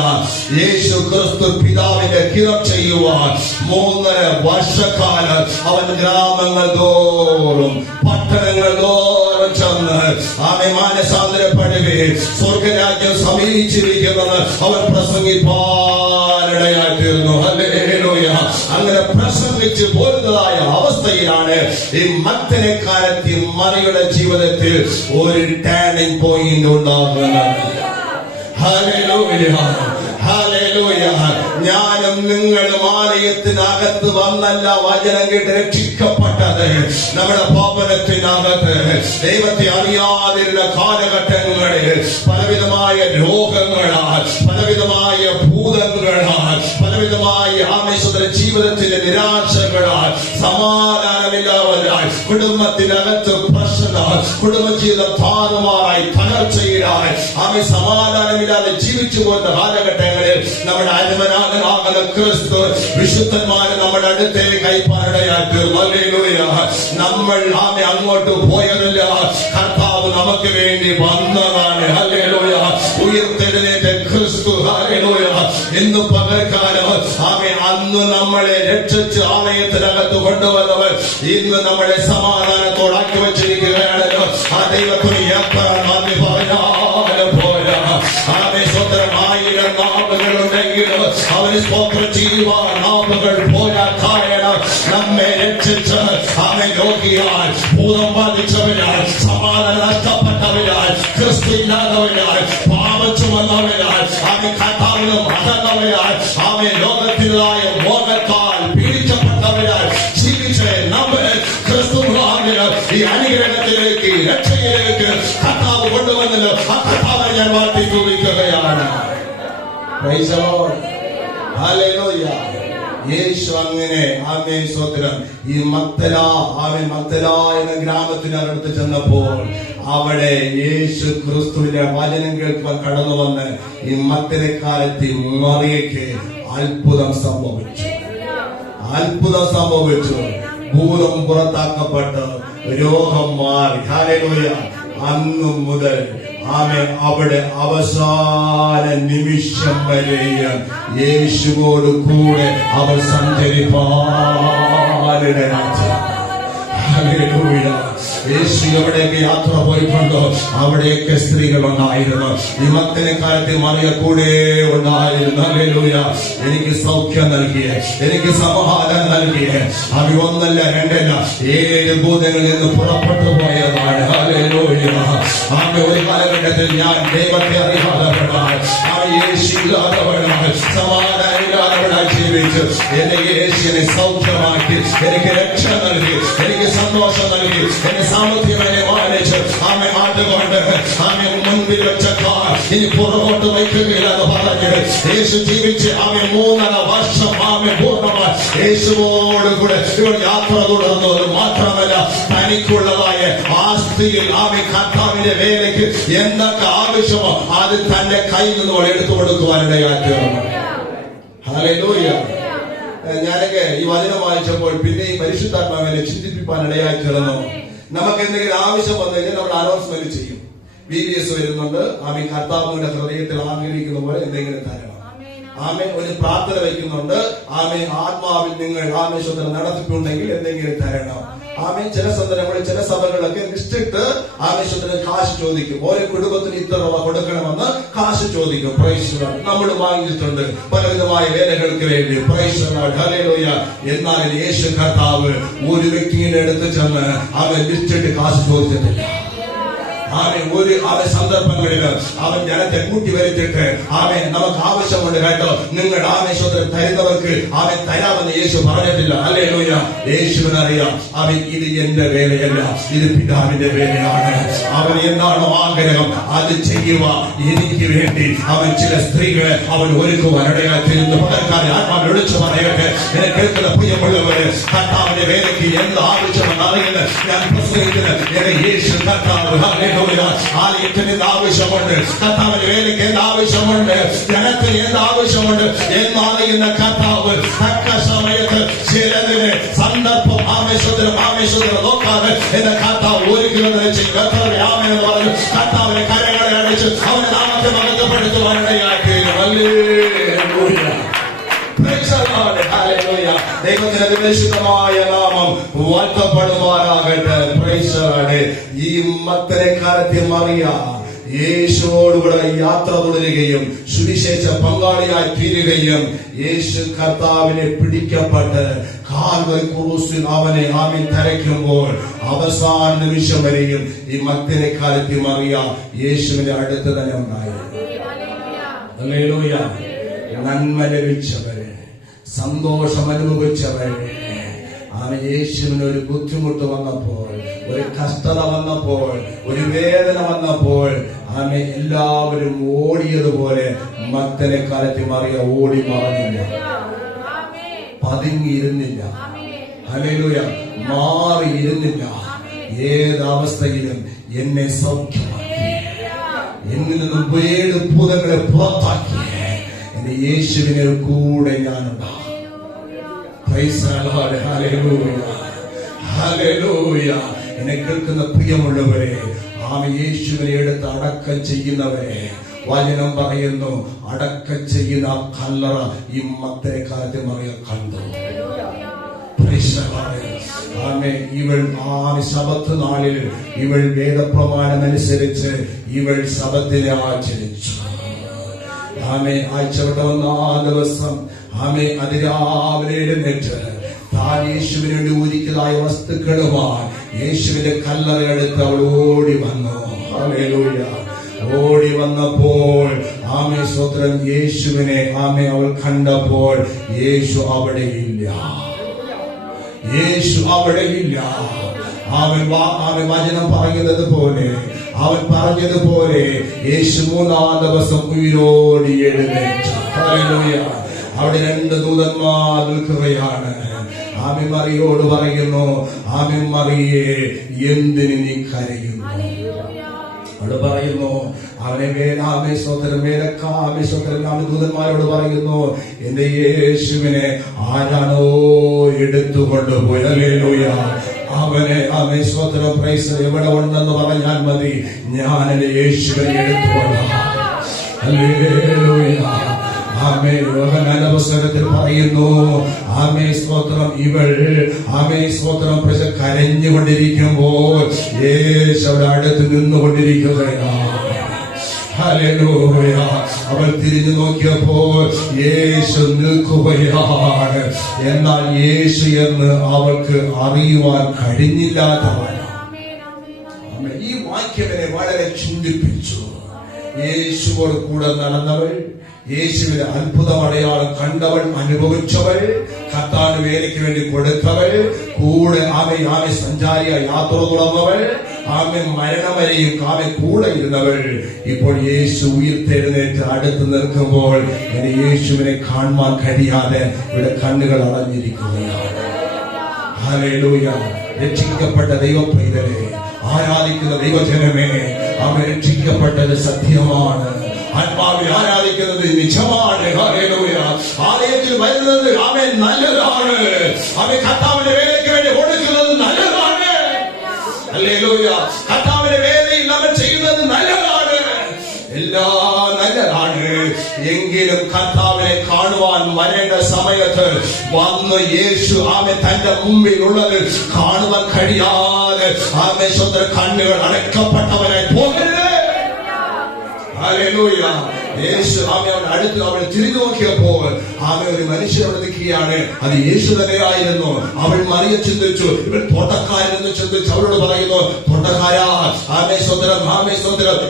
യേശു ക്രിസ്തു പിതാവിന്റെ ഹിതം ചെയ്യുവാൻ 3.5 വർഷക്കാലം അവൻ ഗ്രാമങ്ങൾ തോറും പട്ടണങ്ങൾ തോറും ചെന്ന് മാനസാന്തരപ്പെടുകേ സ്വർഗരാജ്യം സമീപിച്ചിരിക്കുന്നത് അവൻ പ്രസംഗിപ്പാനിടയായി തീർന്നു. ഹല്ലേലൂയ. അങ്ങനെ പ്രസംഗിച്ച് പോരുന്നതായ അവസ്ഥയിലാണ് ഈ മഗ്ദലേക്കാരത്തി മറിയയുടെ ജീവിതത്തിൽ ഒരു ടേണിംഗ് പോയിന്റ് ഉണ്ടാകുന്നത്. ഹല്ലേലൂയ. ഹല്ലേലൂയ. ഞാനും നിങ്ങളും ആലയത്തിനകത്ത് വന്നല്ല വചനം കേട്ട് രക്ഷിക്കപ്പെട്ടത്. നമ്മുടെ ഭവനത്തിനകത്ത് ദൈവത്തെ അറിയാതിരുന്ന കാലഘട്ടങ്ങളിൽ പലവിധമായ രോഗങ്ങളാൽ, പലവിധമായ ഭൂതങ്ങളാൽ, പലവിധമായ ആമേശ്വര ജീവിതത്തിന്റെ നിരാശകളാൽ, സമാധാനമില്ലാവരാൽ, കുടുംബത്തിനകത്ത് പ്രശ്നം, കുടുംബജീവിതം താറുമാറായി തകർച്ചയിലായി സമാധാനമില്ലാതെ ജീവിച്ചു പോകുന്ന കാലഘട്ടങ്ങളിൽ നമ്മുടെ അരുമനാഥനാകുന്ന ക്രിസ്തു വിശുദ്ധന്മാരെ നമ്മുടെ അടുത്തേക്ക് കൈപ്പാരടയായി തീർന്നു. ഹല്ലേലൂയ. നമ്മൾ അങ്ങോട്ട് പോയതല്ല, കർത്താവ് നമുക്ക് വേണ്ടി വന്നതാണ്. ഹല്ലേലൂയ. ഉയർത്തെഴുന്നേറ്റ ക്രിസ്തു. ഹല്ലേലൂയ. ഇന്ന് പകൽക്കാലം അന്ന് നമ്മളെ രക്ഷിച്ച് ആലയത്തിനകത്ത് കൊണ്ടുവന്നവർ ഇന്ന് നമ്മളെ സമാധാനത്തോടാക്കി വെച്ചിരിക്കുകയാണല്ലോ. ആ ദൈവത്തിന് എത്ര നന്ദി പറഞ്ഞാലും പോരാ. സ്വന്തം 1000 നാവുകളുണ്ടെങ്കിലും അവന് സ്തോത്രം ചെയ്യുവാൻ നാവുകൾ പോരാ. കാരണം നമ്മെ രക്ഷിച്ച് അവൻ രോഗിയാൽ, ഭൂതം ബാധിച്ചവരാൽ, സമാധാനം നഷ്ടപ്പെട്ടവരാൽ, ക്രിസ്തു ഇല്ലാത്തവരാൽ, പാപം ചുമന്നവരാൽ, അവൻ കർത്താവിനും അകന്നവരാൽ, അവൻ ലോകത്തിലായ മോഹത്താൽ പീഡിച്ചപ്പെട്ടവരാൽ ജീവിച്ച നമ്മെ ക്രിസ്തു ഈ അനുഗ്രഹത്തിലേക്ക്, രക്ഷയിലേക്ക് കർത്താവ് കൊണ്ടുവന്നല്ലോ. ആ കർത്താവിനെ ഞാൻ വാഴ്ത്തി സ്തുതിക്കുകയാണ്. Praise the Lord. ഹല്ലേലൂയ. യേശു അങ്ങനെ സ്തോത്രം ഈ മഗ്ദല എന്ന ഗ്രാമത്തിനടുത്ത് ചെന്നപ്പോൾ അവിടെ യേശു ക്രിസ്തുവിന്റെ വചനം കേൾക്കാൻ കടന്നു വന്ന് ഈ മഗ്ദലേക്കാരത്തി മറിയയ്ക്ക് അത്ഭുതം സംഭവിച്ചു. ഭൂതം പുറത്താക്കപ്പെട്ട് രോഗം മാറി. ഹല്ലേലൂയ. അന്നു മുതൽ ആമേൻ അവിടെ അവസാന നിമിഷം വരെയും യേശുവോട് കൂടെ അവർ സഞ്ചരിപ്പാനിടയായി. ഹല്ലേലൂയ. യേശു എവിടെയൊക്കെ യാത്ര പോയിട്ടുണ്ടോ അവിടെയൊക്കെ സ്ത്രീകൾ ഉണ്ടായിരുന്നു. ഈ മക്കനെ കാലത്ത് മറിയ കൂടെ ഉണ്ടായിരുന്നു. ഹല്ലേലൂയ. എനിക്ക് സൗഖ്യം നൽകിയ, എനിക്ക് സമാധാനം നൽകിയ അവ ഒന്നല്ല രണ്ടല്ല 7 ഭൂതങ്ങളിൽ നിന്ന് പുറപ്പെട്ടു പോയതാണ്. ഹല്ലേലൂയ. ആമേ ഒരു കാലഘട്ടത്തിൽ ഞാൻ ദൈവത്തെ അറിയാതവനായി, യേശുവില്ലാത്തവനായി, സമാധാനമില്ലാത്തവനായി ജീവിച്ചു. എന്നെ യേശുവിനെ സൗഖ്യമാക്കി, എനിക്ക് രക്ഷ നൽകി, എനിക്ക് സന്തോഷം നൽകി, എന്നെ സാമ്പത്തികമായി മാനിച്ച് ആമേ അതുകൊണ്ട് ആമേ മുൻപിൽ വെച്ച കാൽ ഇനി പുറകോട്ട് വയ്ക്കുകയില്ലെന്ന് പറഞ്ഞ് യേശു ജീവിച്ച് ആമേ 3.5 വർഷം ആമേ പൂർണ്ണമായി യേശുവോട് കൂടെ ഇവർ യാത്ര തുടർന്നത് മാത്രമല്ല, തനിക്കുള്ളതായ ആസ്തിയിൽ ആമേ കർത്താവിന്റെ വേലയ്ക്ക് എന്തൊക്കെ ആവശ്യമോ അത് തന്റെ കയ്യിൽ നിന്ന് എടുത്തു കൊടുക്കുവാനിടയാക്കി. ഹല്ലേലൂയ. ഞാനൊക്കെ ഈ വചനം വായിച്ചപ്പോൾ പിന്നെ ഈ പരിശുദ്ധാത്മാവിനെ ചിന്തിപ്പിക്കാൻ ഇടയായി തീർന്നു. നമുക്ക് എന്തെങ്കിലും ആവശ്യം വന്നു കഴിഞ്ഞാൽ നമ്മൾ അനൗൺസ്മെന്റ് ചെയ്യും. VBS വരുന്നുണ്ട്, ആമേ കർത്താവിന്റെ ഹൃദയത്തിൽ ആഗ്രഹിക്കുന്ന പോലെ എന്തെങ്കിലും തരണം. ആമേ ഒരു പ്രാർത്ഥന വയ്ക്കുന്നുണ്ട്, ആമേ ആത്മാവിൽ നിങ്ങൾ ആമേശ്വരം നടത്തിയിട്ടുണ്ടെങ്കിൽ എന്തെങ്കിലും തരണം. ആമേ ചില സന്ദർഭങ്ങളിൽ ചില സഭകളൊക്കെ നിശ്ചിട്ട് ആമേശ്വരത്തിന് കാശ് ചോദിക്കും. ഓരോ കുടുംബത്തിന് ഇത്ര രൂപ കൊടുക്കണമെന്ന് കാശ് ചോദിക്കും. Praise Lord. നമ്മൾ വാങ്ങിയിട്ടുണ്ട് പലവിധമായ വേലകൾക്ക് വേണ്ടി. Praise Lord. ഹല്ലേലൂയ. എന്നാൽ യേശു കർത്താവ് ഒരു വ്യക്തിയുടെ അടുത്ത് ചെന്ന് അവൻ നിശ്ചിട്ട് കാശ് ചോദിച്ചിട്ടില്ല. അവൻ സന്ദർഭങ്ങളിൽ അവൻ ജനത്തെ കൂട്ടി വരുത്തിട്ട് അവൻ നമുക്ക് ആവശ്യമുണ്ട് കേട്ടോ, നിങ്ങൾ ആവേശത്തിൽ തരുന്നവർക്ക് അവൻ തരാമെന്ന് യേശു പറഞ്ഞിട്ടില്ല. ഹല്ലേലൂയ. യേശുവിനറിയാം അവൻ ഇത് എന്റെ വേലയല്ല, ഇത് പിതാവിന്റെ വേലയാണ്. അവൻ എന്താണോ ആഗ്രഹം അത് ചെയ്യുക. എനിക്ക് വേണ്ടി അവൻ ചില സ്ത്രീകളെ അവൻ ഒരുക്കുവാനിടയായിരുന്നു. പകർക്കാരെ ആത്മാവ് വിളിച്ചു പറയട്ടെ, എന്നെ കേൾക്കുന്ന പ്രിയമുള്ളവര്, കർത്താവിന്റെ വേലയ്ക്ക് എന്ത് ആവശ്യമെന്ന് അറിയുന്നത് ഞാൻ പ്രസംഗിക്കുന്നത് എന്നെ യേശു കർത്താവ്. ആലയത്തിന് എന്ത് ആവശ്യമുണ്ട്, കർത്താവിന്റെ വേലയ്ക്ക് എന്ത് ആവശ്യമുണ്ട്, ജനത്തിന് എന്ത് ആവശ്യമുണ്ട് എന്നറിയുന്ന കർത്താവ് തക്ക സമയത്ത് ചിലതിന് സന്ദർഭം ആവേശത്തിന് നോക്കാതെ എന്റെ കർത്താവ് ഒരുക്കുന്നത് ചെയ്യും. ആമേൻ എന്ന് പറഞ്ഞു കർത്താവിന്റെ കരങ്ങളെ അടിച്ച് അവന്റെ നാമത്തെ മഹത്വപ്പെടുത്തുവാനിടയാക്കി. ഹല്ലേലൂയ. ദൈവത്തിന്റെ അതിപരിശുദ്ധമായ നാമം വാഴ്ത്തപ്പെടുമാറാകട്ടെ. Praise Lord. ഈ മക്കളെ കാലത്തെ മറിയ യേശുവോടുകൂടെ യാത്ര തുടരുകയും സുവിശേഷ പങ്കാളിയായി തീരുകയും യേശു കർത്താവിനെ പിടിക്കപ്പെട്ട് കാൽവരി ക്രൂശിൽ അവനെ ആമേൻ തറയ്ക്കുമ്പോൾ അവസാന നിമിഷം വരെയും ഈ മക്കളെ കാലത്തെ മറിയ യേശുവിന്റെ അടുത്ത് തന്നെ ഉണ്ടായിരുന്നു. ഹല്ലേലൂയ. നന്മ ലഭിച്ചവരെ, സന്തോഷം അനുഭവിച്ചവരെ, ആമേൻ യേശുവിന് ഒരു ബുദ്ധിമുട്ട് വന്നപ്പോൾ, ഒരു കഷ്ടത വന്നപ്പോൾ, ഒരു വേദന വന്നപ്പോൾ ആമേൻ എല്ലാവരും ഓടിയതുപോലെ മക്കളെ കാലത്ത് മറിയ ഓടി മറഞ്ഞില്ല, പതുങ്ങിയിരുന്നില്ല. ഹല്ലേലൂയ. മാറിയിരുന്നില്ല. ഏതവസ്ഥയിലും എന്നെ സൗഖ്യമാക്കി, എന്നിൽ നിന്നും 7 ഭൂതങ്ങളെ പുറത്താക്കി എന്റെ യേശുവിനെ കൂടെ ഞാനുണ്ടാകും. എന്നെ കേൾക്കുന്ന പ്രിയമുള്ളവരെ, ആമേൻ യേശുവിനെ എടുത്ത് അടക്കം ചെയ്യുന്നവരെ വചനം പറയുന്നു, അടക്കം ചെയ്യുന്ന കല്ലറ ഈ മക്കളെ കാലത്തെ മറിയ കണ്ടു. ഇവൾ ശബത്ത് നാളിൽ ഇവൾ വേദപ്രമാണം അനുസരിച്ച് ഇവൾ ശബത്തിനെ ആചരിച്ചു. ആമേ ആഴ്ചവട്ട 1 ദിവസം ആമേ അതിരാവിലെ എഴുന്നേറ്റ് താൻ യേശുവിന് വേണ്ടി ഒരുക്കിയതായ വസ്തുക്കളുമായി യേശുവിന്റെ കല്ലറയെടുത്ത് അവൾ ഓടി വന്നു. ഹല്ലേലൂയ. ഓടി വന്നപ്പോൾ ആമേ സ്തോത്രം, യേശുവിനെ ആമേ അവൾ കണ്ടപ്പോൾ യേശു അവിടെയില്ല. യേശു അവിടെയില്ല. അവൻ വചനം പറയുന്നത് പോലെ, അവൻ പറഞ്ഞതുപോലെ യേശു 3-ാം ദിവസം ഉയിരോടി എഴുന്നേറ്റു. ഹല്ലേലൂയ. അവിടെ 2 ദൂതന്മാർ നിൽക്കുകയാണ്. ആമേൻ മറിയോട് പറയുന്നു, ആമേൻ മറിയേ എന്തിന് നീ കരയുന്നു? അവിടെ പറയുന്നു, അവനെ ദൂതന്മാരോട് പറയുന്നു, എന്റെ യേശുവിനെ ആരാണോ എടുത്തുകൊണ്ടുപോയി. ഹല്ലേലൂയ. അവനെ സ്വതന്ത്രം പ്രൈസ് എവിടെ ഉണ്ടെന്ന് പറഞ്ഞാൽ മതി, ഞാൻ എന്റെ യേശുവിനെ എടുത്തോളാം. ഹല്ലേലൂയ. അവസരത്തിൽ പറയുന്നു, ആമേ സ്തോത്രം, ഇവൾ ആമേ സ്തോത്രം കരഞ്ഞുകൊണ്ടിരിക്കുമ്പോൾ യേശു അവിടെ അടുത്ത് നിന്നുകൊണ്ടിരിക്കുകയാണ്. ഹല്ലേലൂയ. അവൾ തിരിഞ്ഞു നോക്കിയപ്പോൾ യേശു നിൽക്കുകയാണ്. എന്നാൽ യേശു എന്ന് അവൾക്ക് അറിയുവാൻ കഴിഞ്ഞില്ലാത്തവൻ. ഈ വാക്യം എന്നെ വളരെ ചിന്തിപ്പിച്ചു. യേശുവോട് കൂടെ നടന്നവൾ, യേശുവിന്റെ അത്ഭുതം അടയാളം കണ്ടവൾ, അനുഭവിച്ചവൾ, കർത്താവിന് വേലയ്ക്ക് വേണ്ടി കൊടുത്തവൾ, കൂടെ ആമെ സഞ്ചാരിയായി യാത്ര തുടർന്നവൾ, ആമെ മരണം വരെയും ആമെ കൂടെ ഇരുന്നവൾ, ഇപ്പോൾ യേശു ഉയർത്തെഴുന്നേറ്റ് അടുത്ത് നിൽക്കുമ്പോൾ എന്റെ യേശുവിനെ കാണുവാൻ കഴിയാതെ ഇവിടെ കണ്ണുകൾ അടഞ്ഞിരിക്കുകയാണ്. ഹല്ലേലൂയ. രക്ഷിക്കപ്പെട്ട ദൈവ പൈതലേ, ആരാധിക്കുന്ന ദൈവജനമേ, അവൻ രക്ഷിക്കപ്പെട്ടത് സത്യമാണ്. ആത്മാവിൽ ആരാധിക്കുന്നത് നിജമാണ്. ഹല്ലേലൂയ. ആലയത്തിൽ വരുന്നത് അവൻ നല്ലതാണ്. അവൻ കർത്താവിന്റെ വേലയ്ക്ക് വേണ്ടി കൊടുക്കുന്നത് നല്ലതാണ്. ഹല്ലേലൂയ. കർത്താവിന്റെ വേലയിൽ നമ്മൾ ചെയ്യുന്നത് നല്ലതാണ്. എല്ലാം നല്ലതാണ്. എങ്കിലും കർത്താവിനെ കാണുവാൻ വരേണ്ട സമയത്ത് വന്ന് യേശു ആമെ തന്റെ മുമ്പിൽ ഉള്ളത് കാണുവാൻ കഴിയാതെ ആമെ സ്വന്തം കണ്ണുകൾ അടക്കപ്പെട്ടവനായി പോകരുത്. ഹല്ലേലൂയ. യേശു ആമെ അവൻ അടുത്ത് അവൾ തിരിഞ്ഞു നോക്കിയപ്പോൾ ആമെ ഒരു മനുഷ്യൻ അവിടെ നിൽക്കുകയാണ്. അത് യേശു തന്നെയായിരുന്നു. അവൾ മറിയ ചിന്തിച്ചു, ഇവൻ തോട്ടക്കാരെന്ന് ചിന്തിച്ചു. അവളോട് പറയുന്നു, തോട്ടക്കാരാ, ആമേ സ്വന്തം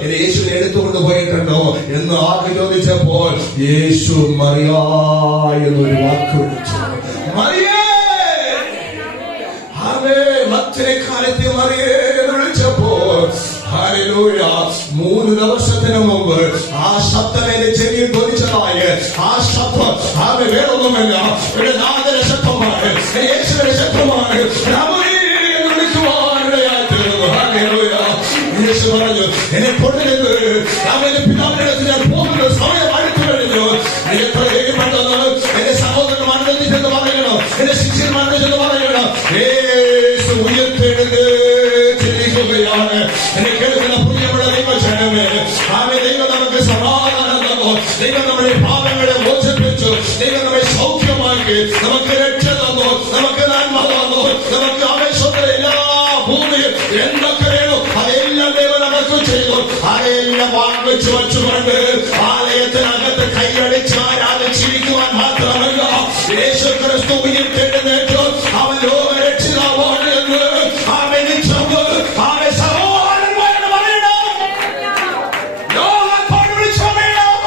എന്നെ യേശുവിനെ എടുത്തുകൊണ്ട് പോയിട്ടുണ്ടോ എന്ന് ആർക്ക് ചോദിച്ചപ്പോൾ യേശു മറിയ എന്നൊരു വാക്ക് വിളിച്ചു. മറിയേ, ആമേ മറ്റൊരു കാലത്ത് മറിയേ എന്ന് വിളിച്ചപ്പോൾ ഹല്ലേലൂയ. 3 ദിവസത്തിന് മുമ്പ് ആ ശബ്ദം എന്റെ ചെവിയിൽ ധ്വനിച്ചതായ ആ ശബ്ദം ആമേ വേറൊന്നുമല്ല, ഇവിടെ നാദന ശബ്ദമാണ്, യേശുവിന്റെ ശബ്ദമാണ്. യേശു പറഞ്ഞു, എന്നെ കൊണ്ടത് അവന്റെ പിതാവിനടുത്ത് ഞാൻ പോകുന്ന സമയം അടുത്തു കഴിഞ്ഞു. എത്ര വേഗപ്പെട്ടെന്ന് എന്റെ സഹോദരന്മാരുടെ ചെന്ന് പറയണം, എന്റെ ശിഷ്യന്മാരുടെ ചെന്ന് പറയണം, യേശു ഉയർത്തെഴുന്നേറ്റിരിക്കുകയാണ്. എന്നെ കേൾക്കുന്ന പ്രിയമുള്ള ദൈവജനമേ, ആമേ ദൈവം നമുക്ക് സമാധാനം തന്നു. ദൈവം നമ്മുടെ പാപങ്ങളെ മോചിപ്പിച്ചു. ദൈവം നമ്മെ സൗഖ്യമാക്കി. നമുക്ക് രക്ഷ തന്നു. നമുക്ക് നന്മ തന്നു. നമുക്ക് ആവേശത്തോടെ എല്ലാ ഭൂമിയിൽ എന്തൊക്കെ വേണം അതെല്ലാം ദൈവം നമുക്ക് ചെയ്തു. അതെല്ലാം വാങ്ങിച്ചു വച്ചുകൊണ്ട് ആലയത്തിനകത്ത് കൈയടിച്ച് ആരാധിച്ചിരിക്കുവാൻ മാത്രമല്ല, യേശു ക്രിസ്തു ഉയർത്തെഴുന്നേറ്റു. അവൻ ലോകരക്ഷിതാവാണ് എന്ന് ആമേ നിശ്ചയം ആമേ സഹോദരന്മാരോട് പറയണം. ലോകത്തോട് വിളിച്ചു പറയണം.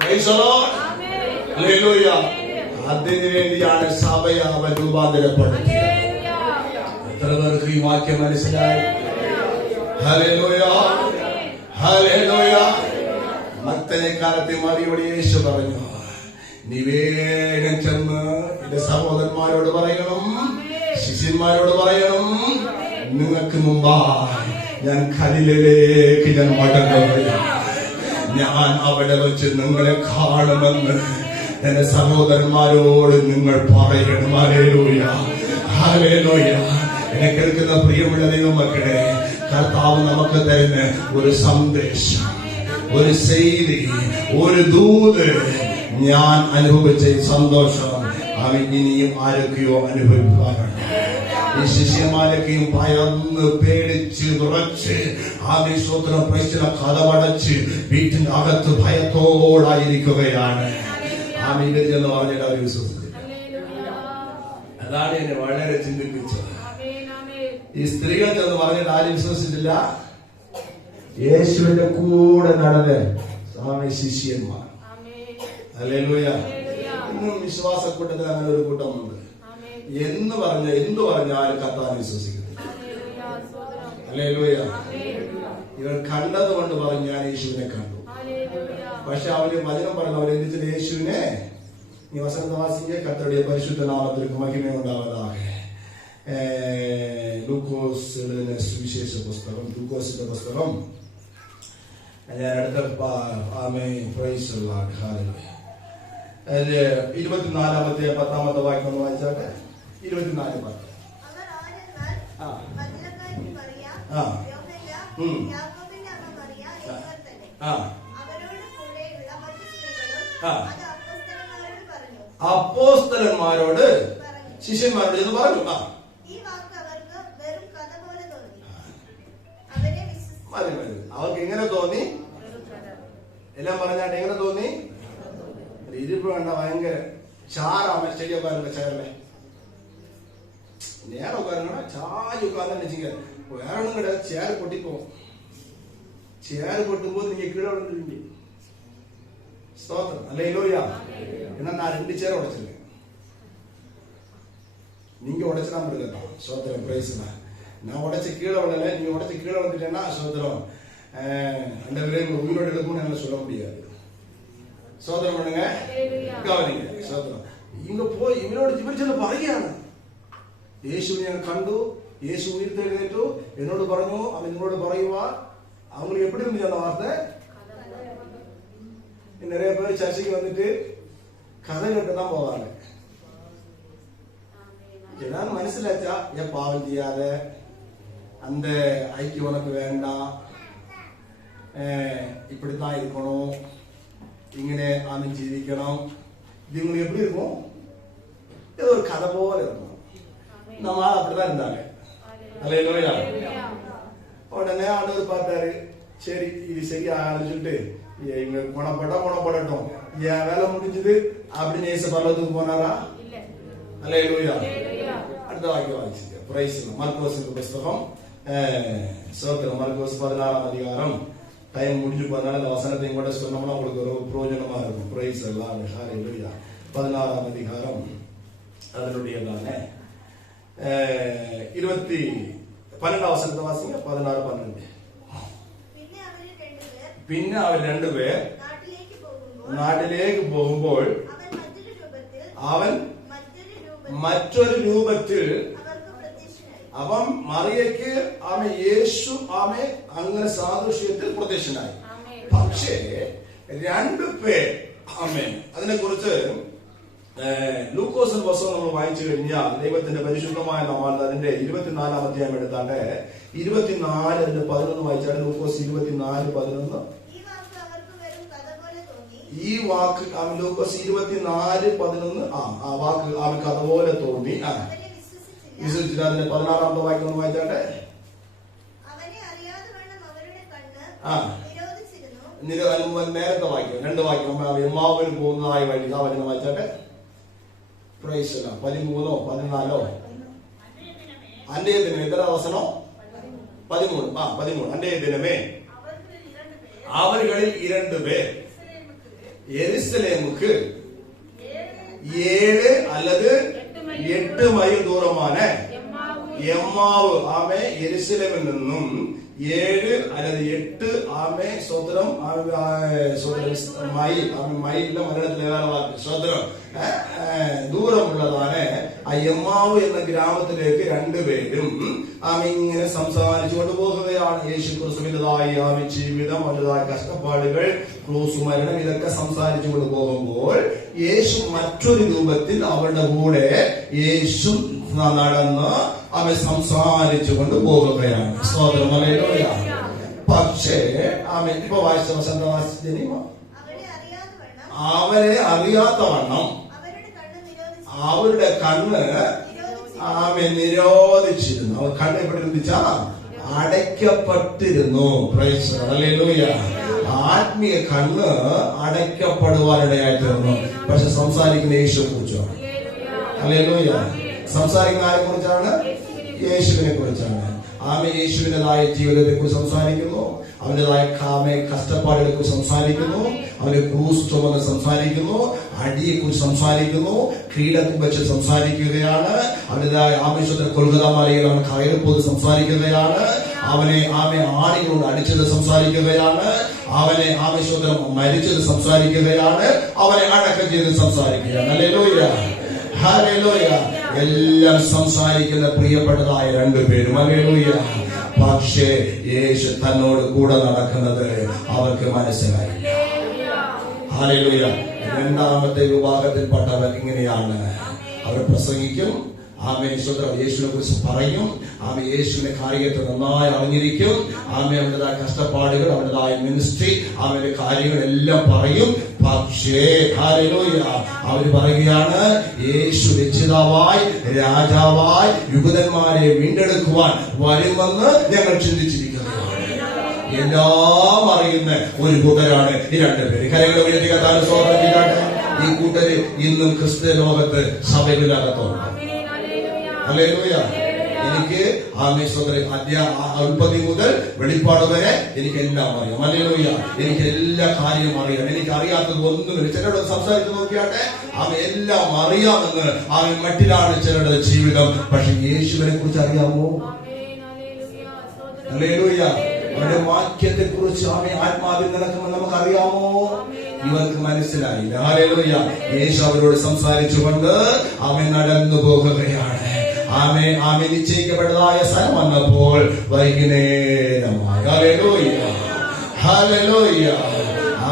Price the Lord. ഹല്ലേലൂയ. അതിനു വേണ്ടിയാണ് സഭയെ അവൻ രൂപാന്തരപ്പെടുത്തിയത്. എത്ര പേർക്ക് ഈ വാക്യം മനസ്സിലായി? ഹല്ലേലൂയ. ഹല്ലേലൂയ. മത്തനെ കാലത്തെ മറിയോട് യേശു പറഞ്ഞു, നീ വേഗം ചെന്ന് എന്റെ സഹോദരന്മാരോട് പറയണം, ശിഷ്യന്മാരോട് പറയണം, നിങ്ങൾക്ക് മുമ്പായി ഞാൻ ഗലീലയിലേക്ക് ഞാൻ മടങ്ങുകയാണ്. ഞാൻ അവിടെ വെച്ച് നിങ്ങളെ കാണുമെന്ന് എന്റെ സഹോദരന്മാരോട് നിങ്ങൾ പറയണം. ഹല്ലേലൂയ. ഹല്ലേലൂയ. എന്നെ കേൾക്കുന്ന പ്രിയമുള്ള ദൈവമക്കളെ, കർത്താവ് നമുക്ക് തരുന്ന ഒരു സന്ദേശം, ഒരു ചെയ്തി, ഒരു ദൂത്, ഞാൻ അനുഭവിച്ച സന്തോഷം അവൻ ഇനിയും ആരൊക്കെയോ അനുഭവിക്കാനുണ്ട്. ഈ ശിഷ്യന്മാരൊക്കെയും ഭയന്ന് പേടിച്ച് വിറച്ച് ആവേശോത്രം പ്രശ്ന കഥവടച്ച് വീട്ടിന്റെ അകത്ത് ഭയത്തോടായിരിക്കുകയാണ്. എന്ന് പറഞ്ഞിട്ട് അവർ വിശ്വസിച്ചില്ല. അതാണ് എന്നെ വളരെ ചിന്തിപ്പിച്ചത്. ഈ സ്ത്രീകൾ എന്ന് പറഞ്ഞിട്ട് ആരും വിശ്വസിച്ചില്ല. യേശുവിന്റെ കൂടെ നടന്ന് സ്വാമി ശിഷ്യന്മാർ. ഹല്ലേലൂയ. ഇന്നും വിശ്വാസക്കൂട്ടത്തിൽ അങ്ങനെ ഒരു കൂട്ടമുണ്ട്. എന്ത് പറഞ്ഞാലും കർത്താവിനെ വിശ്വസിക്കുന്നു. ഹല്ലേലൂയ. ഇവർ കണ്ടത് കൊണ്ട് പറഞ്ഞു, ഞാൻ യേശുവിനെ കണ്ടു. പക്ഷെ അവര് വചനം പറഞ്ഞു, അവരെന്തിച്ചു യേശുവിനെ നീ വസന്തവാസിയെ കർത്താവിന്റെ പരിശുദ്ധ നാമത്തിലേക്ക് മഹിമയുണ്ടാവதாக. ലൂക്കോസിന്റെ സുവിശേഷ പുസ്തകം, ലൂക്കോസിന്റെ പുസ്തകം ഞാൻ അടുത്ത 24-ാമത്തെ 10-ാമത്തെ വാക്യം ഒന്ന് വായിച്ചാട്ടെ. 24-10. മഗ്ദലക്കാരി മറിയ, യോഹന്ന, യാക്കോബിന്റെ അമ്മ മറിയ എന്നിവർ തന്നെ. അവരോട് കൂടെയുള്ള മറ്റു സ്ത്രീകളും അത് അപ്പോസ്തലന്മാരോട് ശിഷ്യന്മാരോട് എന്ന് പറഞ്ഞു. ഈ വാക്ക് അവർക്ക് വെറും കഥ പോലെ തോന്നി. അവരെ അവർക്ക് എങ്ങനെ തോന്നി? എല്ലാം പറഞ്ഞാട്ട് എങ്ങനെ തോന്നി? ഇരിപ്പ് വേണ്ട, ഭയങ്കര ചാറാമ സ്റ്റേഡിയക്കാരൊക്കെ ചേരല്ലേ, നേരെ ഉക്കാരങ്ങ ചാരി ഉക്കാന്നെ ചെയ്യാൻ വേറെ ഒന്നും കിട ചേര് പൊട്ടിപ്പോ. ചേര് പൊട്ടുമ്പോ നീங்க கீழே விழுந்துருவீங்க. ஸ்தோத்திரம், அல்லேலூயா. ஏன்னா நான் 2 சேர் உடைச்சிருக்கேன், நீங்க உடைச்சா முடியல. ஸ்தோத்திரம், பிரைஸ். நான் உடைச்சு கீழே விழல, நீங்க உடைச்சு கீழே வந்துட்டேன்னா ஸ்தோத்திரம், அந்த விரைவு உயிரோடு எடுக்கும்னு என்னால சொல்ல முடியாது. ஸ்தோத்திரம் பண்ணுங்க, கவனிங்க. ஸ்தோத்திரம். இங்க போய் இவனோட ஜீவிச்சல പറയുകയാണ്, യേശുവിനെ ഞാൻ കണ്ടു, യേശു ഉയർത്തെഴുന്നേറ്റു, എന്നോട് പറഞ്ഞു, അവൻ എന്നോട് പറയുവാ. அவங்களுக்கு எப்படி இருந்துச்சு அந்த வார்த்தை? நிறைய பேர் சர்ச்சைக்கு வந்துட்டு கதை கேட்டு தான் போவாங்க. ஏதாவது மனசிலாச்சா ஏன் பாவம் செய்யாத, அந்த ஐக்கியம் உனக்கு வேண்டாம், இப்படித்தான் இருக்கணும், இங்கே ஆனந்த் ஜீவிக்கணும், இது உங்களுக்கு எப்படி இருக்கும்? இது ஒரு கதை போல இருக்கும். நம்ம அப்படிதான் இருந்தாங்க. அல்லேலூயா. உடனே ஆண்டவர் பார்த்தாரு, சரி இது சரியான்னு சொல்லிட்டு இவங்க குணப்படட்டும், என் வேலை முடிஞ்சது அப்படின்னு ஏசு பரலோகத்துக்கு போனாரா? அல்லேலூயா. அடுத்த வாக்கியம் வாசிங்க. பிரைஸ். மார்க்கோஸ் புஸ்தகம், சோத்திரம், மார்க்கோஸ் 16ஆம் அதிகாரம். டைம் முடிஞ்சு போறதுனால இந்த வசனத்தையும் கூட சொன்னோம்னா உங்களுக்கு ஒரு பிரயோஜனமா இருக்கும். பிரைஸ் எல்லாம். ஹல்லேலூயா. 16ஆம் அதிகாரம் அதனுடையதான 12ஆம் வசனத்தை வாசிங்க. 16-12. പിന്നെ അവർ രണ്ടുപേർ നാട്ടിലേക്ക് പോകുമ്പോൾ അവൻ മറ്റൊരു രൂപത്തിൽ അവൻ മറിയയ്ക്ക് ആമേ യേശു ആമേ അങ്ങനെ സാദൃശ്യത്തിൽ പ്രത്യക്ഷനായി. പക്ഷേ രണ്ടുപേർ ആമേ അതിനെ കുറിച്ച് ലൂക്കോസിൻ പുസ്തകം നമ്മൾ വായിച്ചു കഴിഞ്ഞാൽ ദൈവത്തിന്റെ പരിശുദ്ധമായ നാമത്തിൽ അതിന്റെ 24ആം അധ്യായം എടുത്താണ്ട് 24:11 വായിച്ചാൽ ലൂക്കോസ് 24:11. ഈ വാക്ക് ലൂക്കോസ് 24:11 ആ വാക്ക് അവൻ കഥ പോലെ തോന്നി. വിശ്വസിച്ചിട്ട് അതിന്റെ 16ആമത്തെ വാക്യം ഒന്ന് വായിച്ചാട്ടെ. നേരത്തെ വാക്യം 2 വാക്യം എമ്മാവിന് പോകുന്നതായി വഴി അവനെ വായിച്ചാട്ടെ. 13-ഓ 14-ഓ അന്റെ ദിനം എത്ര അവസരം? 13. അന്റെ ദിനമേ അവர்களில் 2 பேர் எருசலேமுக்கு 7 அல்லது 8 மைல் தூரமான எம்மாவு ஆமே எருசலேமில் നിന്നും 7 அல்லது 8 ആമേ സ്വതന്ത്രം മൈലിലെ മലയാളത്തിലെ വാക്ക് സ്വതന്ത്രം ദൂരമുള്ളതാണ്. ആ എമ്മാവ് എന്ന ഗ്രാമത്തിലേക്ക് 2 പേരും ആമേ ഇങ്ങനെ സംസാരിച്ചു കൊണ്ട് പോകുകയാണ്. യേശു ക്രിസ്തുവിൻ്റെതായ ആമേ ജീവിതം, അവരുടേതായ കഷ്ടപ്പാടുകൾ, ക്രൂസ് മരണം, ഇതൊക്കെ സംസാരിച്ചു കൊണ്ട് പോകുമ്പോൾ യേശു മറ്റൊരു രൂപത്തിൽ അവരുടെ കൂടെ യേശു നടന്ന് അവൻ സംസാരിച്ചു കൊണ്ട് പോകുകയാണ്. സ്തോത്രം, ഹല്ലേലൂയ. പക്ഷേ ആമേൻ. ഇപ്പൊ വായിച്ച വസന്തവാസിനി അവരെ അറിയാത്തവണ്ണം അവരുടെ കണ്ണ് ആമേൻ നിരോധിച്ചിരുന്നു. അവർ കണ്ണ് എപ്പോഴാ അടയ്ക്കപ്പെട്ടിരുന്നു. Price, hallelujah. ആത്മീയ കണ്ണ് അടയ്ക്കപ്പെടുവാനിടയായിത്തീർന്നു. പക്ഷെ സംസാരിക്കുന്ന യേശുവിനെ കുറിച്ചാണ്. ഹല്ലേലൂയ. സംസാരിക്കുന്ന ആരെ കുറിച്ചാണ്? യേശുവിനെ കുറിച്ചാണ്. ആമേ യേശുവിൻ്റെതായ ജീവിതത്തെ കുറിച്ച് സംസാരിക്കുന്നു, അവൻ്റെതായ കഷ്ടപ്പാടുകളെ കുറിച്ച് സംസാരിക്കുന്നു, അവന്റെ ക്രൂസ് ചുമന്ന് സംസാരിക്കുന്നു, അടിയെ കുറിച്ച് സംസാരിക്കുന്നു, ക്രീഡത്തിൽ വെച്ച് സംസാരിക്കുകയാണ്, അവൻ്റെതായ ആവേശത്തിൽ കൊൽക്കത്ത മലയിൽ അവൻ കയറിപ്പോത് സംസാരിക്കുകയാണ്, അവനെ ആണികൊണ്ട് അടിച്ചത് സംസാരിക്കുകയാണ്, അവനെ ആവേശത്തിൽ മരിച്ചത് സംസാരിക്കുകയാണ്, അവനെ അടക്കം ചെയ്ത് സംസാരിക്കുകയാണ്. Hallelujah, hallelujah. എല്ലാം സംസാരിക്കുന്ന പ്രിയപ്പെട്ടതായ 2 പേരും. ഹല്ലേലൂയ. പക്ഷേ യേശു തന്നോട് കൂടെ നടക്കുന്നത് അവർക്ക് മനസ്സിലായി. ഹല്ലേലൂയ. 2ാമത്തെ വിഭാഗത്തിൽപ്പെട്ടവർ ഇങ്ങനെയാണ്. അവർ പ്രസംഗിക്കും, ആമേ സ്വന്തം യേശുവിനെ കുറിച്ച് പറയും. ആമേ യേശുവിന്റെ കാര്യത്തെ നന്നായി അറിഞ്ഞിരിക്കും. ആമേ അവരുടേതായ കഷ്ടപ്പാടുകൾ, അവരുടേതായ മിനിസ്ട്രി, അവരുടെ കാര്യങ്ങളെല്ലാം പറയും. പക്ഷേ അവര് പറയുകയാണ്, യേശു രക്ഷിതാവായി രാജാവായി യുഗതന്മാരെ വീണ്ടെടുക്കുവാൻ വരുമെന്ന് ഞങ്ങൾ ചിന്തിച്ചിരിക്കുന്നതാണ്. എല്ലാം അറിയുന്ന ഒരു കൂട്ടരാണ് ഈ രണ്ടുപേര്. കരങ്ങളെ ഉയർത്തിക്കാത്ത സ്വാതന്ത്ര്യമായിട്ട് ഈ കൂട്ടര് ഇന്നും ക്രിസ്ത്യ ലോകത്ത് സഭകളിലകത്തുണ്ട്. ഹല്ലേലൂയ. എനിക്ക് ഉൽപ്പത്തി മുതൽ വെളിപ്പാട് വരെ എനിക്ക് എല്ലാം അറിയാം. ഹല്ലേലൂയ. എനിക്ക് എല്ലാ കാര്യവും അറിയാം. എനിക്ക് അറിയാത്തത് ഒന്നുമില്ല. ചിലരോട് സംസാരിച്ച് നോക്കിയാട്ടെ, അവൻ എല്ലാം അറിയാമെന്ന് അവൻ മറ്റിലാണ് ചിലരുടെ ജീവിതം. പക്ഷെ യേശുവിനെ കുറിച്ച് അറിയാമോ? ഹല്ലേലൂയ. അവരുടെ വാക്യത്തെ കുറിച്ച് അവൻ ആത്മാവിൽ നടക്കുമെന്ന് നമുക്ക് അറിയാമോ? ഇവർക്ക് മനസ്സിലായില്ല. ഹല്ലേലൂയ. യേശു അവരോട് സംസാരിച്ചുകൊണ്ട് അവൻ നടന്നു പോകുകയാണ്. ആമേ നിശ്ചയിക്കപ്പെട്ടതായ സ്ഥലം വന്നപ്പോൾ വൈകുന്നേരമായി. ഹല്ലേലൂയ. ഹല്ലേലൂയ.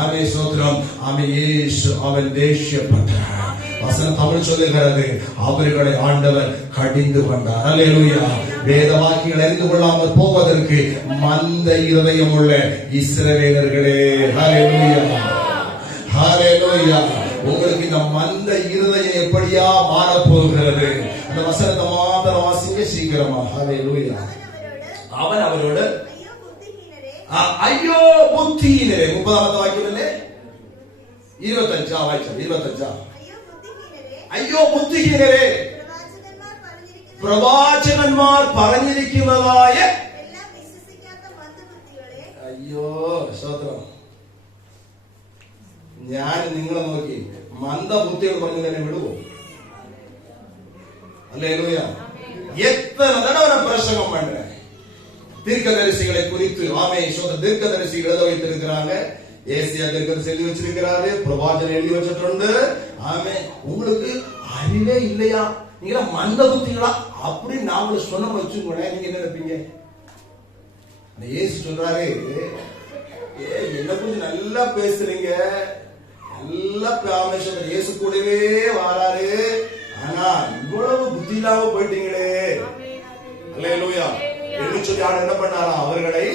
ആമേ സ്തോത്രം. ആമേ യേശു അവൻ ദേഷ്യപ്പെട്ട வசனம் தமிழ் சொல்லுகிறது, அவர்களை ஆண்டவர் கடிந்து கொண்டார். ஹல்லேலூயா. வேத வாக்கியங்கள் அறிந்து கொள்ளாமல் போவதற்கு மந்த இருதயம் உள்ள இஸ்ரவேலர்களே, ஹல்லேலூயா ஹல்லேலூயா. உங்களுக்கு இந்த மந்த இருதயம் எப்படியா மாற போகிறது? அந்த வசனத்தை மாத்திரம் வாசிங்க சீக்கிரமா. ஹல்லேலூயா. அவன் அவரோடு ஐயோ புத்தியினரே, 30வது வாக்கியமല്ലേ 25 വായിച്ചു. 25 അയ്യോ ബുദ്ധിഹീനരെ, പ്രവാചകന്മാർ പറഞ്ഞിരിക്കുന്നതായ അയ്യോ സ്തോത്രം. ഞാൻ നിങ്ങളെ നോക്കി മന്ദബുദ്ധികൾ പറഞ്ഞു തന്നെ വിടുവോ? ഹല്ലേലൂയ. എത്ര தடவை பிரசங்கம் பண்றேன் தீர்க்கதரிசிகளை குறித்து. ஆமே ஸ்தோத்திரம். தீர்க்கதரிசிகள் எழுத வைத்திருக்கிறாங்க. ஏசியா தீர்க்கதரிசி எழுதி வச்சிருக்கிறாரு, பிரவாசகன் எழுதி வச்சிട്ടുണ്ട്. ஆமே. உங்களுக்கு அறிவே இல்லையா? நீங்க மந்த புத்திகளா அப்படி நாம சொன்ன வச்சுக்கூட நீங்க என்ன நினைப்பீங்க? ஏசு சொல்றாரு, என்ன கொஞ்சம் நல்லா பேசுறீங்க, நல்லா ஆமேஸ்வரர் இயேசு கூடவே வாராரு, ஆனா இவ்வளவு புத்தி இல்லாம போயிட்டீங்களே. அல்லேலூயா. என்ன சொல்லி ஆண்டு என்ன பண்ணாரா? அவர்களை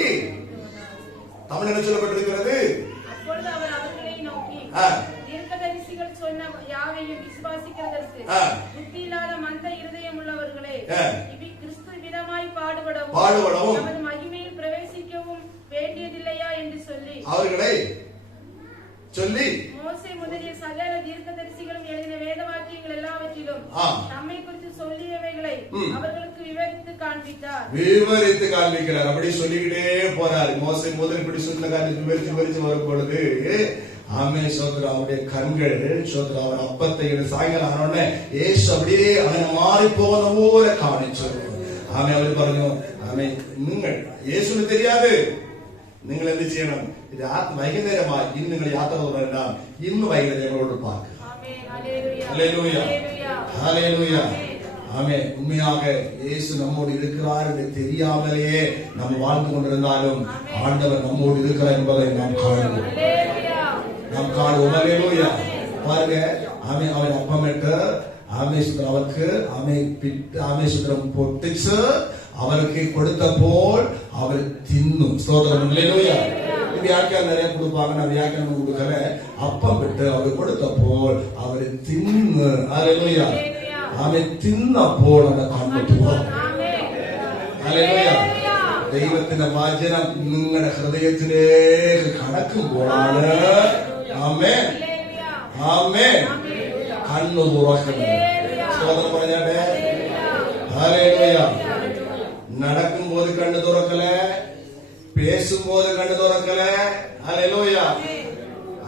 தமிழ் என்ன சொல்லப்பட்டிருக்கிறது? அப்பொழுது அவர் அவர்களை நோக்கி, தீர்க்கதரிசிகள் சொன்ன யாவையும் விசுவாசிக்கிறதற்கு புத்தி இல்லாத மந்த இருதயம் உள்ளவர்களே, கிறிஸ்து விதமாய் பாடுபடவும் நமது மகிமையில் பிரவேசிக்கவும் வேண்டியதில்லையா என்று சொல்லி அவர்களை சொல்லி மோசே முதலிய சகல தீர்க்கதரிசிகளும் எழுதின வேத வாக்கியங்கள் எல்லாவற்றிலும் நம்மை குறித்து சொல்லியவைகளை அவர்களுக்கு விவரித்து காண்பிக்கிறார். அப்படி சொல்லிக்கிட்டே போறாரு. மோசே முதல் இப்படி சொன்ன காரியத்தை விவரிச்சு வரும் பொழுது ஆமே சோதரா அவருடைய கண்கள் சோதரா அவர் அப்பத்தை சாயங்காலம் ஆனோடனே ஏசு அப்படியே அவனை மாறி போன போல காணிச்சு. ആമേ അവർ പറഞ്ഞു, ആമേ നിങ്ങൾ യേശുവിന് தெரியாது, നിങ്ങൾ എന്ത് ചെയ്യണം? വൈകുന്നേരമായി ഇന്ന് നിങ്ങൾ യാത്ര തുടരണ്ട, ഇന്ന് വൈകുന്നേരം ഞങ്ങളോട് പാർക്ക്. Hallelujah hallelujah. ஆமே. உண்மையாக இயேசு நம்மோடு இருக்கிறார் என்று தெரியாமலேயே நாம் வாழ்ந்து கொண்டிருந்தாலும் ஆண்டவர் நம்மோடு இருக்கிறார் என்பதை நாம் காணுவோம். ஹல்லேலூயா. பாருங்க, ஆமே அவன் அப்பமிட்டு അവർക്ക് ആമേശ്വരം പൊട്ടിച്ച് അവർക്ക് കൊടുത്തപ്പോൾ അവർ തിന്നു. സ്തോത്രം. ഹല്ലേലൂയ. വ്യാഖ്യാനം நிறைய கொடுப்பாங்க, நான் വ്യാഖ്യാനം கொடுக்கல. അപ്പം വിട്ട് അവർ കൊടുത്തപ്പോൾ അവർ തിന്ന്. ഹല്ലേലൂയ. ആമേ തിന്നപ്പോൾ അവരുടെ കണ്ണു തുറന്നു. ഹല്ലേലൂയ. ദൈവത്തിന്റെ വചനം നിങ്ങളുടെ ഹൃദയത്തിലേക്ക് കടക്കുമ്പോഴാണ് ആമേൻ ആമേൻ കണ്ണു തുറക്കുന്നത്. സ്തോത്രം പറഞ്ഞാട്ടെ. ഹല്ലേലൂയ. നടക്കുമ്പോൾ കണ്ണു തുറക്കല, പേശുമ്പോൾ കണ്ണു തുറക്കല. Hallelujah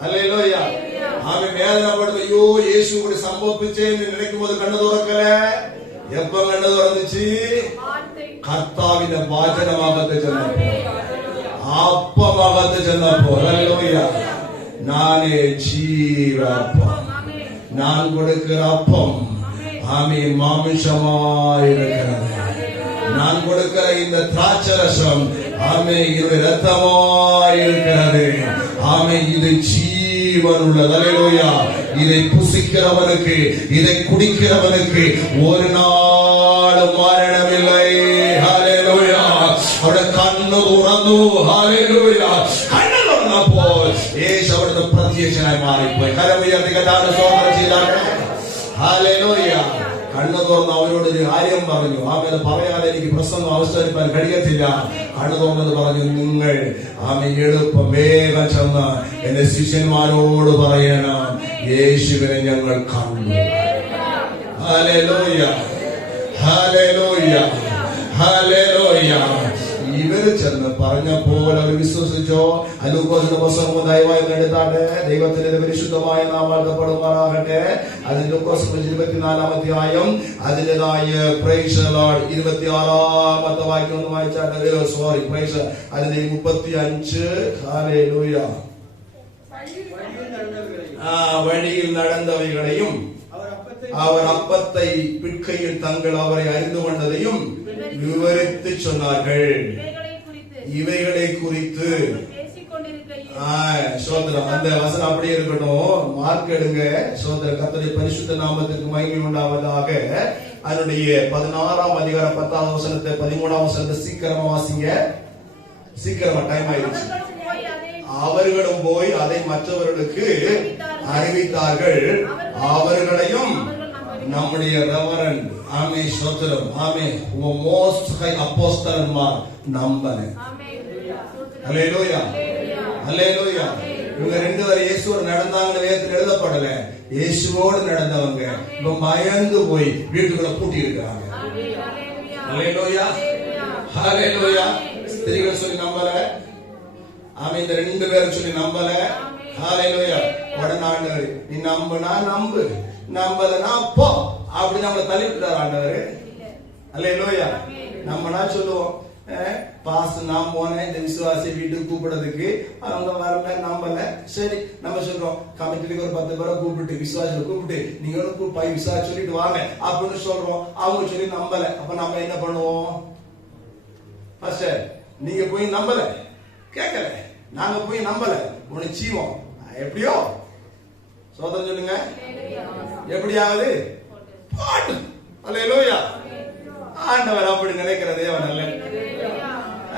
hallelujah. ആമേൻ. വേദനപ്പെടുന്നു, അയ്യോ യേശു കൂടി സംഭവിച്ചേന്ന് നിனைக்கும்போது കണ്ണു തുറക്കല. എപ്പ കണ്ണു തുറന്നിച്ച്? കർത്താവിന്റെ വാചനമാകത്ത് ചെന്നപ്പോ, അപ്പമാകത്ത് ചെന്നപ്പോ. ഹല്ലേലൂയ. നാനേ ജീവപ്പം, நான் கொடுக்கிற அப்பம் ஆமே மாமிசமாயிருக்கிறது. நான் கொடுக்கிற இந்த திராட்சரசம் ஆமே இது இரத்தமாயிருக்கிறது. ஆமே இது ஜீவன் உள்ளது. ஹல்லேலூயா. இதை புசிக்கிறவனுக்கு, இதை குடிக்கிறவனுக்கு ஒரு நாள் നാളും മരണമില്ലേ. ഹല്ലേലൂയ. അവിടെ കണ്ണു തുറന്നു. ഹല്ലേലൂയ. കണ്ണു തുറന്നപ്പോൾ യേശു അവിടുന്ന് പ്രത്യക്ഷനായി മാറിപ്പോയി. കരമുയർത്തി കർത്താവിനെ സ്തോത്രം ചെയ്താട്ടെ. ഹല്ലേലൂയ. കണ്ണു തുറന്ന് അവരോട് ഒരു കാര്യം പറഞ്ഞു. ആമേൻ പറയാതെ എനിക്ക് പ്രസംഗം അവസാനിപ്പാൻ കഴിയത്തില്ല. കണ്ണു തുറന്നത് പറഞ്ഞു, നിങ്ങൾ ആമേൻ എളുപ്പം വേഗം ചെന്ന് എന്റെ ശിഷ്യന്മാരോട് പറയണം, യേശുവിനെ ഞങ്ങൾ കണ്ടു. Hallelujah, hallelujah, hallelujah. ഇവര് ചെന്ന് പറഞ്ഞപ്പോൾ അവർ വിശ്വസിച്ചോ? ലൂക്കോസിന്റെ പുസ്തകം ദയവായി എടുത്താട്ടെ. ദൈവത്തിന്റെ പരിശുദ്ധമായ നാമപ്പെടുമാറാകട്ടെ. അത് ലൂക്കോസ് 24-ാം അധ്യായം അതിൻ്റെതായ പ്രൈസ് ദി ലോർഡ് 26-ാമത്തെ വാക്യം ഒന്ന് വായിച്ചാട്ടെ. സോറി, പ്രൈസ് അതിന്റെ 35. ഹല്ലേലൂയ. വഴിയിൽ നടന്നവകളെയും അവർ அப்பத்தை பிட்கையில் தங்கள் அவரை அறிந்து கொண்டதையும் விவரித்து சொன்னார்கள். இவைகளை குறித்து சோதரம் அந்த வசனம் அப்படியே இருக்கட்டும். மார்க் எடுங்க. சோதர கர்த்தருடைய பரிசுத்த நாமத்திற்கு மகிமை உண்டாவதாக. அதனுடைய 16ஆம் அதிகாரம் 10ஆம் வசனத்தை 13ஆம் வசனத்தை சீக்கிரமா வாசிங்க. சீக்கிரமா, டைம் ஆயிடுச்சு. அவர்களும் போய் அதை மற்றவர்களுக்கு அறிவித்தார்கள். அவர்களையும் நம்முடைய ரெவரண்ட் ஆமே ஸ்தோத்திரம் ஆமே மோஸ்ட் ஹை அப்போஸ்தலன்மார் நம்பன. ஹல்லேலூயா, ஹல்லேலூயா. இவங்க ரெண்டு பேரும் இயேசுவோடு நடந்தாங்கன்னு வேதத்தில் எழுதப்படல. இயேசுவோடு நடந்தவங்க இப்ப பயந்து போய் வீட்டுக்குள்ள பூட்டி இருக்காங்க. ஹல்லேலூயா, ஹல்லேலூயா. ஸ்திரீகள் சொல்லி நம்பல. ஆமே, இந்த ரெண்டு பேரும் சொல்லி நம்பல. ஹல்லேலூயா. உடனே ஆண்டவர், நீ நம்புனா நம்பு, நம்பலனா போ அப்படி நம்மளை தள்ளிவிட்டார் ஆண்டவர். ஹல்லேலூயா. நம்மனா சொல்லுவோம், பாஸ் நான் போனேன் இந்த விசுவாசி வீட்டுக்கு கூப்பிடுறதுக்கு, அவங்க வரல, நம்பல. சரி, நம்ம சொல்றோம் கமிட்டிக்கு ஒரு 10 பேரை கூப்பிட்டு விசுவாசிகளை கூப்பிட்டு நீங்களும் போய் விசுவாசி சொல்லிட்டு வாங்க அப்படின்னு சொல்றோம். அவங்க சொல்லி நம்பல. அப்ப நம்ம என்ன பண்ணுவோம்? ஃபர்ஸ்ட் நீங்க போய் நம்பல, கேட்கல, நாங்க போய் நம்பல, உன்னை சீவோம். எப்படியோ சோதனை சொல்லுங்க, எப்படியாவது பாட்டு. அல்லேலூயா. ஆண்டவர் அப்படி நினைக்கிற தேவன் அல்ல.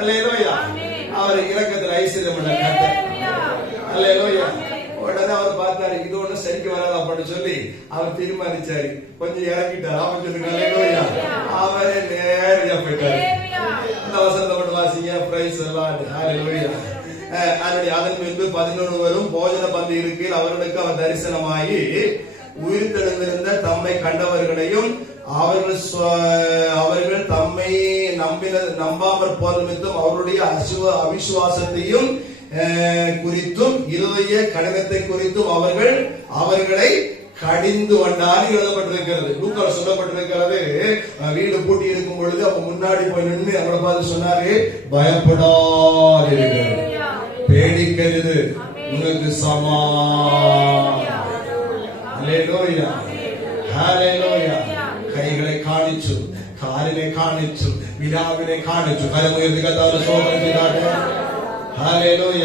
அல்லேலூயா. அவர் இரக்கத்தில் ஐஸ்வர்யம் உள்ள கர்த்தர். அல்லேலூயா. உடனே அவர் பார்த்தாரு, இது ஒண்ணு சரிக்கு வராது அப்படின்னு சொல்லி அவர் தீர்மானிச்சாரு. கொஞ்சம் இறக்கிட்டார். அவன் சொல்லுங்க, அல்லேலூயா. அவரே நேரடியா போயிட்டாரு. இந்த வசனத்தை மட்டும் வாசிங்க. Praise the Lord. ஹல்லேலூயா. அதன் பின்பு 11 வரும் போஜன பந்தி இருக்கையில் அவர்களுக்கு அவர் தரிசனமாகி உயிர்த்தெழுந்திருந்த தம்மை கண்டவர்களையும் அவர்கள் தம்மை நம்பாமற் போன நிமித்தம் அவருடைய அவிசுவாசத்தையும் குறித்தும் இருதய கடினத்தை குறித்தும் அவர்களை கடிந்து வந்தால் எழுதப்பட்டிருக்கிறது. லூக்கால சொல்லப்பட்டிருக்கிறது, வீடு பூட்டி இருக்கும் பொழுது அவங்க முன்னாடி போய் நின்று அவரை பார்த்து சொன்னாரு, பயப்படாதீர்கள், பேடிக்கருது, உங்களுக்கு ഹല്ലേലൂയ, ഹല്ലേലൂയ. കൈകളെ കാണിച്ചു, കാലിനെ കാണിച്ചു, വിലാവിനെ കാണിച്ചു. കരമുയർത്തി കർത്താവിനെ സ്തോത്രം ചെയ്താട്ടെ. ഹല്ലേലൂയ.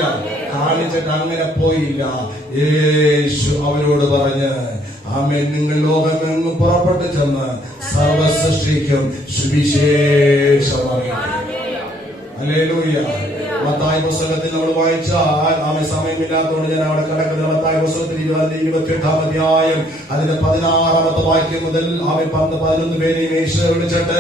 കാണിച്ചിട്ട് അങ്ങനെ പോയില്ല. യേശു അവരോട് പറഞ്ഞ്, ആമേൻ, നിങ്ങൾ ലോകമെങ്ങും പുറപ്പെട്ടു ചെന്ന് സർവ സൃഷ്ടിക്കും സുവിശേഷം അറിയിക്കും. ഹല്ലേലൂയ. മത്തായി പുസ്തകത്തിൽ നമ്മൾ വായിച്ചാൽ, ആമേ സമയമില്ലാത്തതുകൊണ്ട് ഞാൻ അവിടെ കിടക്കുന്ന മത്തായി പുസ്തകത്തിൽ 28-ാം അധ്യായം അതിന്റെ 16-ാമത്തെ വാക്യം മുതൽ ആമേ 11 പേരെയും യേശു വിളിച്ചിട്ട്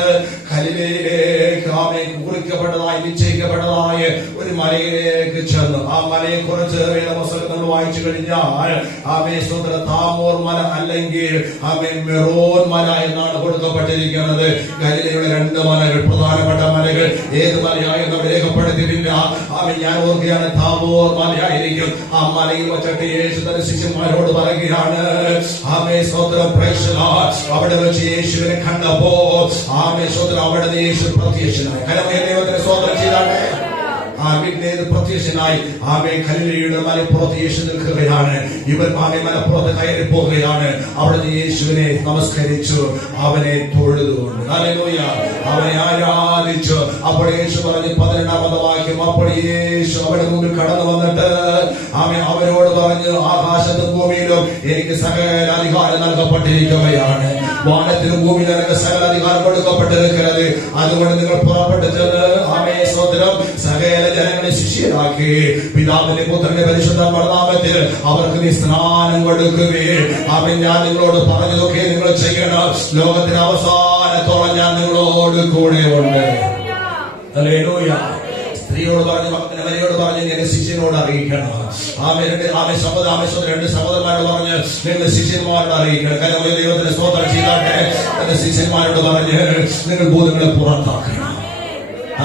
ഗലിലയിലേക്ക് ആമേ കുറിക്കപ്പെട്ടതായി നിശ്ചയിക്കപ്പെട്ടതായ ഒരു മലയിലേക്ക് ചെന്നു. ആ മലയെ കുറിച്ച് വേദപുസ്തകത്തിൽ നമ്മൾ വായിച്ചു കഴിഞ്ഞാൽ ആമേ സ്തോത്ര താമോർ മല അല്ലെങ്കിൽ ആമേ മെറോൻ മല എന്നാണ് കൊടുക്കപ്പെട്ടിരിക്കുന്നത്. ഗലിലയുടെ 2 മലകൾ, പ്രധാനപ്പെട്ട മലകൾ ഏത് മലയായെന്ന് രേഖപ്പെടുത്തിയിട്ടില്ല. ഞാൻ ഓർക്കുകയാണ്, താബോർ മലയായിരിക്കും. ആ മലയിൽ വച്ചിട്ട് യേശു തന്റെ ശിഷ്യന്മാരോട് പറയുകയാണ്, ആമേ സ്തോത്രം, പ്രൈസ് ദി ലോർഡ്. അവിടെ വെച്ച് യേശുവിനെ കണ്ടപ്പോ ആമേ സ്തോത്രം അവിടെ യേശു പ്രത്യക്ഷനായി. കരമേ ദൈവത്തിന് സ്തോത്രം ചെയ്താട്ടെ. ആ വീട്ടിലേത് പ്രത്യക്ഷനായി. ആമേ ഗലിലയുടെ മലപ്പുറത്ത് യേശു നിൽക്കുകയാണ്. ഇവർ ആമേ മലപ്പുറത്ത് കയറി പോവുകയാണ്. അവിടെ യേശുവിനെ നമസ്കരിച്ചു, അവനെ തൊഴുതുകൊണ്ട്, ഹല്ലേലൂയ, അവനെ ആരാധിച്ചു. അപ്പോൾ യേശു പറഞ്ഞു 12-ാമത്തെ വാക്യം, അപ്പോൾ യേശു അവരുടെ മുമ്പിൽ കടന്നു വന്നിട്ട് ആമേ അവരോട് പറഞ്ഞു, ആകാശത്തും ഭൂമിയിലും എനിക്ക് സകല അധികാരം നൽകപ്പെട്ടിരിക്കുകയാണ്. വാനത്തിനും ഭൂമിയിലും സകല അധികാരം കൊടുക്കപ്പെട്ടിരിക്കുന്നത്. അതുകൊണ്ട് നിങ്ങൾ പുറപ്പെട്ടു ചെന്ന് ആമേ സ്തോത്രം സകല ജനങ്ങളെ ശിഷ്യരാക്കി പിതാവിന്റെ പുത്രന്റെ പരിശുദ്ധാത്മാവിന്റെ നാമത്തിൽ അവർക്ക് നീ സ്നാനം കൊടുക്കുകയും അവൻ ഞാൻ നിങ്ങളോട് പറഞ്ഞതൊക്കെ നിങ്ങൾ ചെയ്യണം. ലോകത്തിന് അവസാനത്തോളം ഞാൻ നിങ്ങളോട് കൂടെ ഉണ്ട്. ഹല്ലേലൂയ. സ്ത്രീയോട് പറഞ്ഞു, മകനോട് പറഞ്ഞു, എന്റെ ശിഷ്യനോട് അറിയിക്കണം. രണ്ട് സഹോദരന്മാരോട് പറഞ്ഞ് നിങ്ങൾ ശിഷ്യന്മാരോട് അറിയിക്കണം. കാരണം ദൈവത്തിന് സ്തോത്രം ചെയ്താട്ടെ. എന്റെ ശിഷ്യന്മാരോട് പറഞ്ഞ് നിങ്ങൾ ഭൂതങ്ങളെ പുറത്താക്കണം.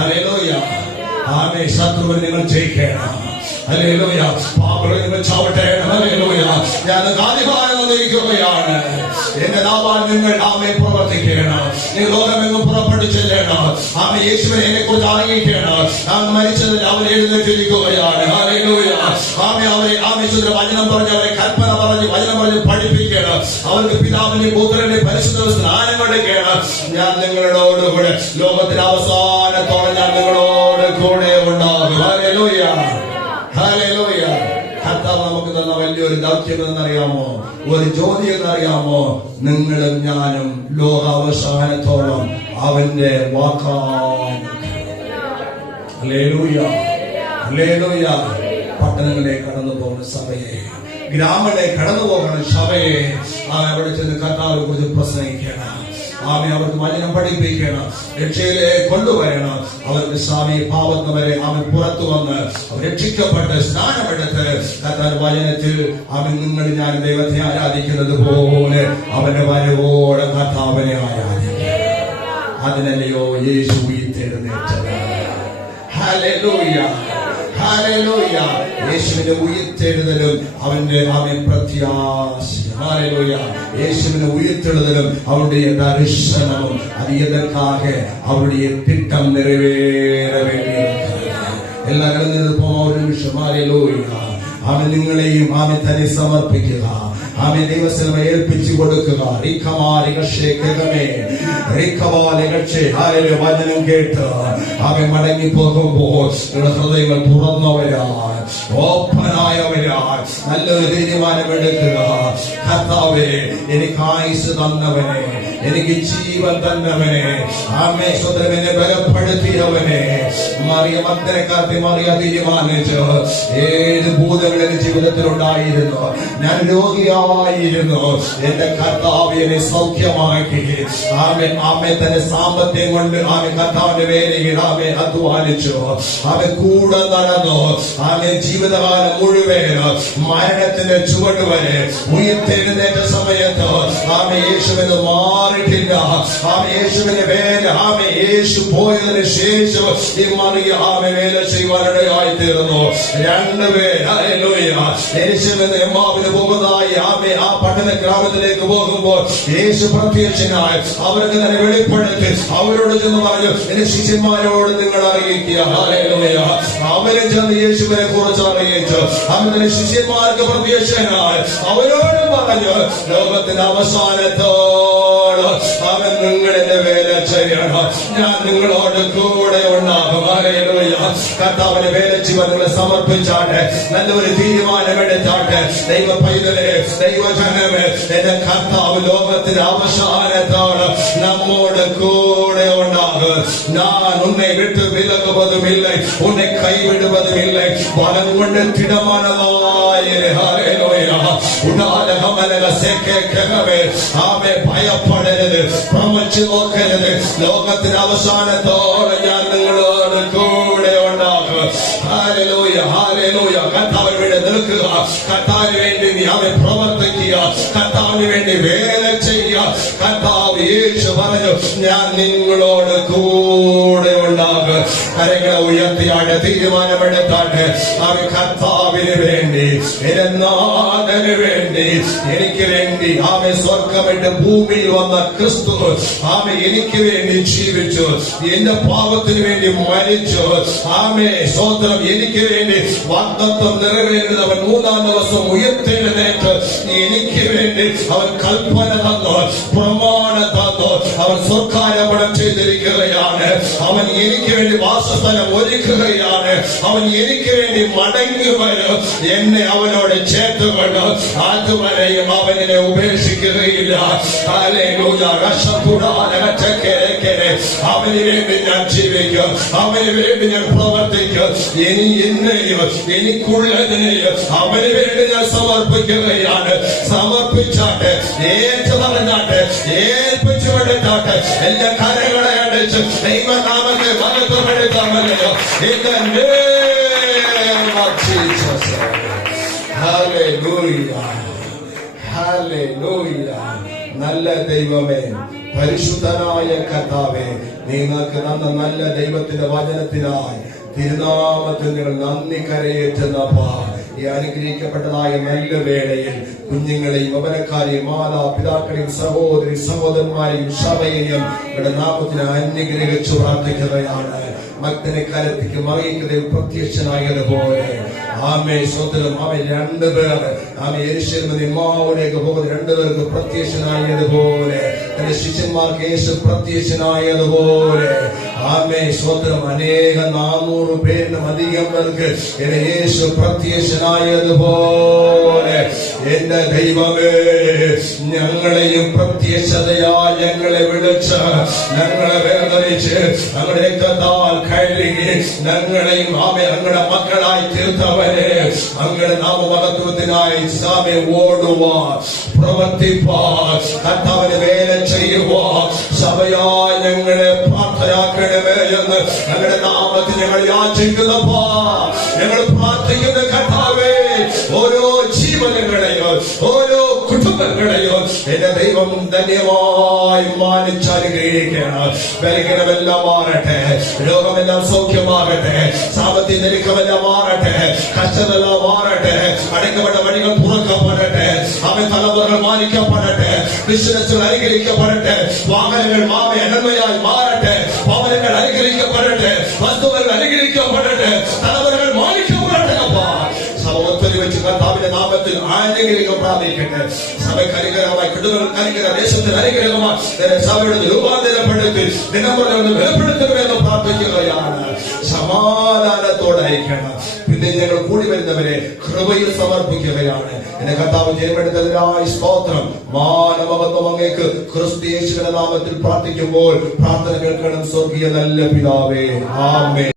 ഹല്ലേലൂയ. ആമേ. ശത്രുവിനെ നിങ്ങൾ ജയിക്കണം. ഹല്ലേലൂയ. പാപങ്ങളെ നിങ്ങൾ ചാവട്ടെ. ഹല്ലേലൂയ. ഞാൻ ആദിഭാരം വന്നിരിക്കുകയാണ്. എന്റെ നാവാൽ നിങ്ങൾ ആമേ പ്രവർത്തിക്കണം. നിങ്ങൾ ലോകമെങ്ങും പുറപ്പെട്ടു ചെല്ലണം. ആമേ യേശുവിനെ എന്നെ കുറിച്ച് അറിയിക്കണം. അങ്ങ് മരിച്ചതിൽ അവൻ എഴുന്നേറ്റിരിക്കുകയാണ്. ഹല്ലേലൂയ. ആമേ അവരെ ആമേശ്വര വചനം പറഞ്ഞ് അവരെ കൽപ്പന പറഞ്ഞ് വചനം പറഞ്ഞ് പഠിപ്പിക്കണം. അവർക്ക് പിതാവിന്റെ പുത്രന്റെ പരിശുദ്ധ സ്നാനം കൊടുക്കണം. ഞാൻ നിങ്ങളോട് കൂടെ ലോകത്തിന്റെ അവസാനത്തോടെ ഞാൻ നിങ്ങളോട് കൂടെ ഉണ്ടാകും. ഹല്ലേലൂയ. ഹല്ലേലൂയ. കർത്താവ് നമുക്ക് തന്ന വലിയൊരു ദൗത്യം എന്നറിയാമോ? ഒരു ജോലി എന്നറിയാമോ? നിങ്ങളും ഞാനും ലോകാവസാനത്തോളം അവന്റെ വാക്കാൽ. ഹല്ലേലൂയ. ഹല്ലേലൂയ. പട്ടണങ്ങളെ കടന്നു പോകുന്ന സഭയെ, ഗ്രാമങ്ങളെ കടന്നു പോകുന്ന സഭയെ അവിടെ ചെന്ന് കർത്താവിനെ കുറിച്ച് പ്രസംഗിക്കണം. ആമേ അവർക്ക് വചനം പഠിപ്പിക്കണം. രക്ഷയിലേക്ക് കൊണ്ടുവരണം. അവർക്ക് സ്വാമി പാപത്തിന് വരെ അവൻ പുറത്തു വന്ന് രക്ഷിക്കപ്പെട്ട് സ്നാനമെടുത്ത് കർത്താവ് വചനത്തിൽ അവൻ നിങ്ങൾ ഞാൻ ദൈവത്തെ ആരാധിക്കുന്നത് പോലെ അവന്റെ വരവോടെ കർത്താവിനെ ആരാധിക്കും. അതിനല്ലയോ യേശു ഉയർത്തെഴുന്നേറ്റത്. ഹല്ലേലൂയ. ഹല്ലേലൂയ. യേശുവിന്റെ ഉയർത്തെഴുന്നേലും അവന്റെ പ്രത്യാശ. ഹല്ലേലൂയ. യേശുവിന്റെ ഉയർത്തെഴുന്നേലും അവരുടെ ദർശനവും അത് എതற்காக അവരുടെ തിട്ടം നിറവേറ വേണ്ടിയിരിക്കുന്നു. എല്ലാവരും നിന്ന് പോകുന്ന ഒരു നിമിഷം. ഹല്ലേലൂയ. അവൻ നിങ്ങളെയും അവൻ തന്നെ സമർപ്പിക്കുക. അവൻ ദൈവസേന ഏൽപ്പിച്ചു കൊടുക്കുക. വചനം കേട്ട് അവൻ മടങ്ങി പോകുമ്പോൾ നിങ്ങളുടെ ഹൃദയങ്ങൾ തുറന്നവരാൻ, ഓപ്പനായവരാൻ നല്ലൊരു തീരുമാനമെടുക്കുക. കർത്താവേ, എനിക്ക് ആയുസ് തന്നവനെ, എനിക്ക് ജീവൻ തന്നവനെ, ആമേ സ്വതനെ ബലപ്പെടുത്തിയവനെ, മറിയ മഗ്ദലക്കാരത്തെ മറിയ തീരുമാനിച്ചു. ഏത് ഭൂതങ്ങൾ എന്റെ ജീവിതത്തിൽ ഉണ്ടായിരുന്നു, ഞാൻ രോഗിയായിരുന്നു, എന്റെ കർത്താവ് എന്നെ സൗഖ്യമാക്കി. ആമേ തന്റെ സാമ്പത്തികം കൊണ്ട് ആമേ കർത്താവിന്റെ വേലയിൽ ആമേ അധ്വാനിച്ചു. ആമേ കൂടെ നടന്നു. ആമേ ജീവിതകാലം മുഴുവൻ മരണത്തിന്റെ ചുവട് വരെ ഉയർത്തെഴുന്നേറ്റ സമയത്ത് ആമേ യേശുവിന് മാറിയിട്ടില്ല. ആമേ യേശുവിന്റെ വേല ആമേ യേശു പോയതിനു ശേഷം ഈ മറിയ ആമേ വേല ചെയ്യുവാനിടയായി തീർന്നു. രണ്ടുപേർ യേശുവിന് എമ്മാവിന് പോകുന്നതായി ആമേ ആ പട്ടണ ഗ്രാമത്തിലേക്ക് പോകുമ്പോൾ യേശു പ്രത്യക്ഷനായി അവർക്ക് തന്നെ വെളിപ്പെടുത്തി അവരോട് ചെന്ന് പറഞ്ഞു, എന്റെ ശിഷ്യന്മാരോട് നിങ്ങൾ അറിയിക്കുക. ഹല്ലേലൂയ. അവരെ ചെന്ന് യേശുവിനെ കുറിച്ച് അറിയിച്ചു. അവന്റെ ശിഷ്യന്മാർക്ക് പ്രത്യക്ഷനായി അവരോട് പറഞ്ഞു, ലോകത്തിന്റെ അവസാനത്തോട് അവൻ നിങ്ങളുടെ വേല ചെയ്യണം, ഞാൻ നിങ്ങളോട് കൂടെ ഉണ്ടാകും. ഹല്ലേലൂയ. കർത്താവിനെ വേല ചെയ്യുവാൻ നിങ്ങളെ സമർപ്പിച്ചാട്ടെ. നല്ലൊരു തീരുമാനമെടുത്താട്ടെ. ദൈവ പൈതലേ, ദൈവജനമേ, എന്റെ കർത്താവ് ലോകത്തിന്റെ അവസാനത്തോട് നമ്മോട് കൂടെ ഉണ്ടാകും. ഞാൻ ഉന്നെ വിട്ടു വിലകുവതുമില്ലേ, ഉന്നെ കൈവിടുവതുമില്ലേ. ബലം കൊണ്ട് തിടമനമായി ഭയപ്പെടരുത്, ഭ്രമിച്ചു നോക്കരുത്. ലോകത്തിന്റെ അവസാനത്തോടെ ഞാൻ നിങ്ങളോട് കൂടെ ഉണ്ടാകും. ഹല്ലേലൂയ. ഹല്ലേലൂയ. കർത്താവിന് വേണ്ടി നിൽക്കുക. കർത്താവിന് വേണ്ടി നീ അവൻ പ്രവർത്തിക്കുക. കർത്താവിന് വേണ്ടി വേല ചെയ്യുക. കർത്താവ് യേശു പറഞ്ഞു, ഞാൻ നിങ്ങളോട് കൂടെ ഉണ്ടാകും. കരങ്ങളെ ഉയർത്തിയാട്ടെ, തീരുമാനമെടുത്താട്ടെ. അവൻ കർത്താവിന് വേണ്ടി, എന്റെ നാഥന് വേണ്ടി, എനിക്ക് വേണ്ടി ആമേ സ്വർഗമിട്ട് ഭൂമിയിൽ വന്ന ക്രിസ്തു ആമേ എനിക്ക് വേണ്ടി ജീവിച്ചു. എന്റെ പാപത്തിന് വേണ്ടി മരിച്ചു. ആമേ സ്തോത്രം. എനിക്ക് വേണ്ടി വാഗ്ദത്തം നിറവേറുന്നവൻ മൂന്നാം ദിവസം ഉയർത്തെഴുന്നേറ്റ് എനിക്ക് വേണ്ടി അവൻ കൽപ്പന തന്നു, പ്രമാണം തന്നു. അവൻ സ്വർഗാരോപണം ചെയ്തിരിക്കുകയാണ്. അവൻ എനിക്ക് വേണ്ടി വാസ വാസസ്ഥലം ഒരുക്കുകയാണ്. അവൻ എനിക്ക് വേണ്ടി മടങ്ങി വരും. എന്നെ അവനോട് ചേർത്തുകൊണ്ട് അതുവരെയും അവനെ ഉപേക്ഷിക്കുകയില്ല. ഹല്ലേലൂയ. അവന് വേണ്ടി ഞാൻ ജീവിക്കും, അവന് വേണ്ടി ഞാൻ പ്രവർത്തിക്കും. ഇനി എന്നെയും എനിക്കുള്ളതിനെയും അവന് വേണ്ടി ഞാൻ സമർപ്പിക്കുകയാണ്. സമർപ്പിച്ചാട്ടെ, ഏറ്റു പറഞ്ഞാട്ടെ, ഏൽപ്പിച്ചു കൊടുത്താട്ടെ. എല്ലാ കരങ്ങളെ അടച്ച് ദൈവനാമത്തെ മഹത്വപ്പെടുത്താമല്ലോ. In the name of Jesus. Hallelujah. Hallelujah. നല്ല ദൈവമേ, പരിശുദ്ധനായ കർത്താവേ, നിങ്ങൾക്ക് നല്ല ദൈവത്തിന്റെ വചനത്തിനായി തിരുനാമത്തിൽ നിങ്ങൾ നന്ദി കരയേറ്റുന്നപ്പാ. ഈ അനുഗ്രഹിക്കപ്പെട്ടതായ നല്ല വേളയിൽ കുഞ്ഞുങ്ങളെയും അവനക്കാരെയും മാതാപിതാക്കളെയും സഹോദരി സഹോദരന്മാരെയും സഭയെയും ഇവിടെ നാമത്തിന് അനുഗ്രഹിച്ചു പ്രാർത്ഥിക്കുകയാണ്. മക്തനെ കരത്തിക്ക് മറിയിക്കതേ പ്രത്യക്ഷനായതുപോലെ ആമേ സ്വതന്ത്രം ആമേ രണ്ടുപേർ ആമേ യെരൂശലേമിൽ ഇമ്മാവിലേക്ക് പോകുന്ന രണ്ടുപേർക്ക് പ്രത്യക്ഷനായതുപോലെ തന്റെ ശിഷ്യന്മാർക്ക് യേശു പ്രത്യക്ഷനായതുപോലെ ആമേ സ്വതന്ത്രം അനേക 400 പേരിനും അധികം പേർക്ക് യേശു പ്രത്യക്ഷനായതുപോലെ എന്റെ ദൈവമേ, ഞങ്ങളെയും പ്രത്യക്ഷതയാ ഞങ്ങളെ വിളിച്ച് ഞങ്ങളെ വേദനിച്ച് ഞങ്ങളുടെ രക്തത്താൽ കഴുകി ഞങ്ങളെയും ആമേ ഞങ്ങളുടെ മക്കളായി തീർത്തവരെ അങ്ങയുടെ നാമമഹത്വത്തിനായി സാമേ ഓടുവാൻ പ്രവർത്തിപ്പാൻ കർത്താവിനെ വേല ചെയ്യുവാൻ സഭയായി ഞങ്ങളെ പ്രാർത്ഥനാക്കണമേ എന്ന് ഞങ്ങളുടെ നാമത്തിൽ ഞങ്ങൾ യാചിക്കുന്നപ്പാ. ഞങ്ങൾ പ്രാർത്ഥിക്കുന്ന കർത്താവേ, ഓരോ ജീവനങ്ങളെയോ ഓരോ കുടുംബങ്ങളെയോ എന്റെ ദൈവം ധന്യമായി മാനിച്ചനുഗ്രഹിക്കണം. ബലഹീനമെല്ലാം മാറട്ടെ, രോഗമെല്ലാം സൗഖ്യമാകട്ടെ, സാമ്പത്തിക നിരക്കമെല്ലാം മാറട്ടെ, കഷ്ടതെല്ലാം മാറട്ടെ, അടയ്ക്കപ്പെട്ട വഴികൾ തുറക്കപ്പെടട്ടെ, അവൻ തലമുറകൾ മാനിക്കപ്പെടട്ടെ, ബിസിനസ്സുകൾ അനുഗ്രഹിക്കപ്പെടട്ടെ, വാഹനങ്ങൾ മാമ നന്മയായി മാറട്ടെ, ഭവനങ്ങൾ അനുഗ്രഹിക്കപ്പെടട്ടെ, വസ്തുക്കൾ അനുഗ്രഹിക്കപ്പെടട്ടെ, തലമുറകൾ മാനിക്കപ്പെടട്ടെ. സഭ ഒത്തൊരു വെച്ച് കർത്താവിന്റെ നാമത്തിൽ അനുഗ്രഹം പ്രാപിക്കട്ടെ. സഭയ്ക്ക് അനുഗ്രഹമായി, കുടുംബങ്ങൾക്ക് അനുഗ്രഹം, ദേശത്തിന് അനുഗ്രഹമായി സഭയുടെ രൂപാന്തരപ്പെടുത്തി ദിനംപ്രതി ബലപ്പെടുത്തണമെന്ന് പ്രാർത്ഥിക്കുകയാണ്. സമാധാനത്തോടെ അയക്കണം. പിന്നെ ഞങ്ങൾ കൂടി വരുന്നവരെ കൃപയിൽ സമർപ്പിക്കുകയാണ്. എന്റെ കർത്താവ് ജയമെടുത്തതിനായി സ്തോത്രം. മാനമഹത്വം അങ്ങേക്ക് ക്രിസ്തു യേശുവിന്റെ നാമത്തിൽ പ്രാർത്ഥിക്കുമ്പോൾ പ്രാർത്ഥന കേൾക്കണം സ്വർഗീയ നല്ല പിതാവേ. ആമേൻ.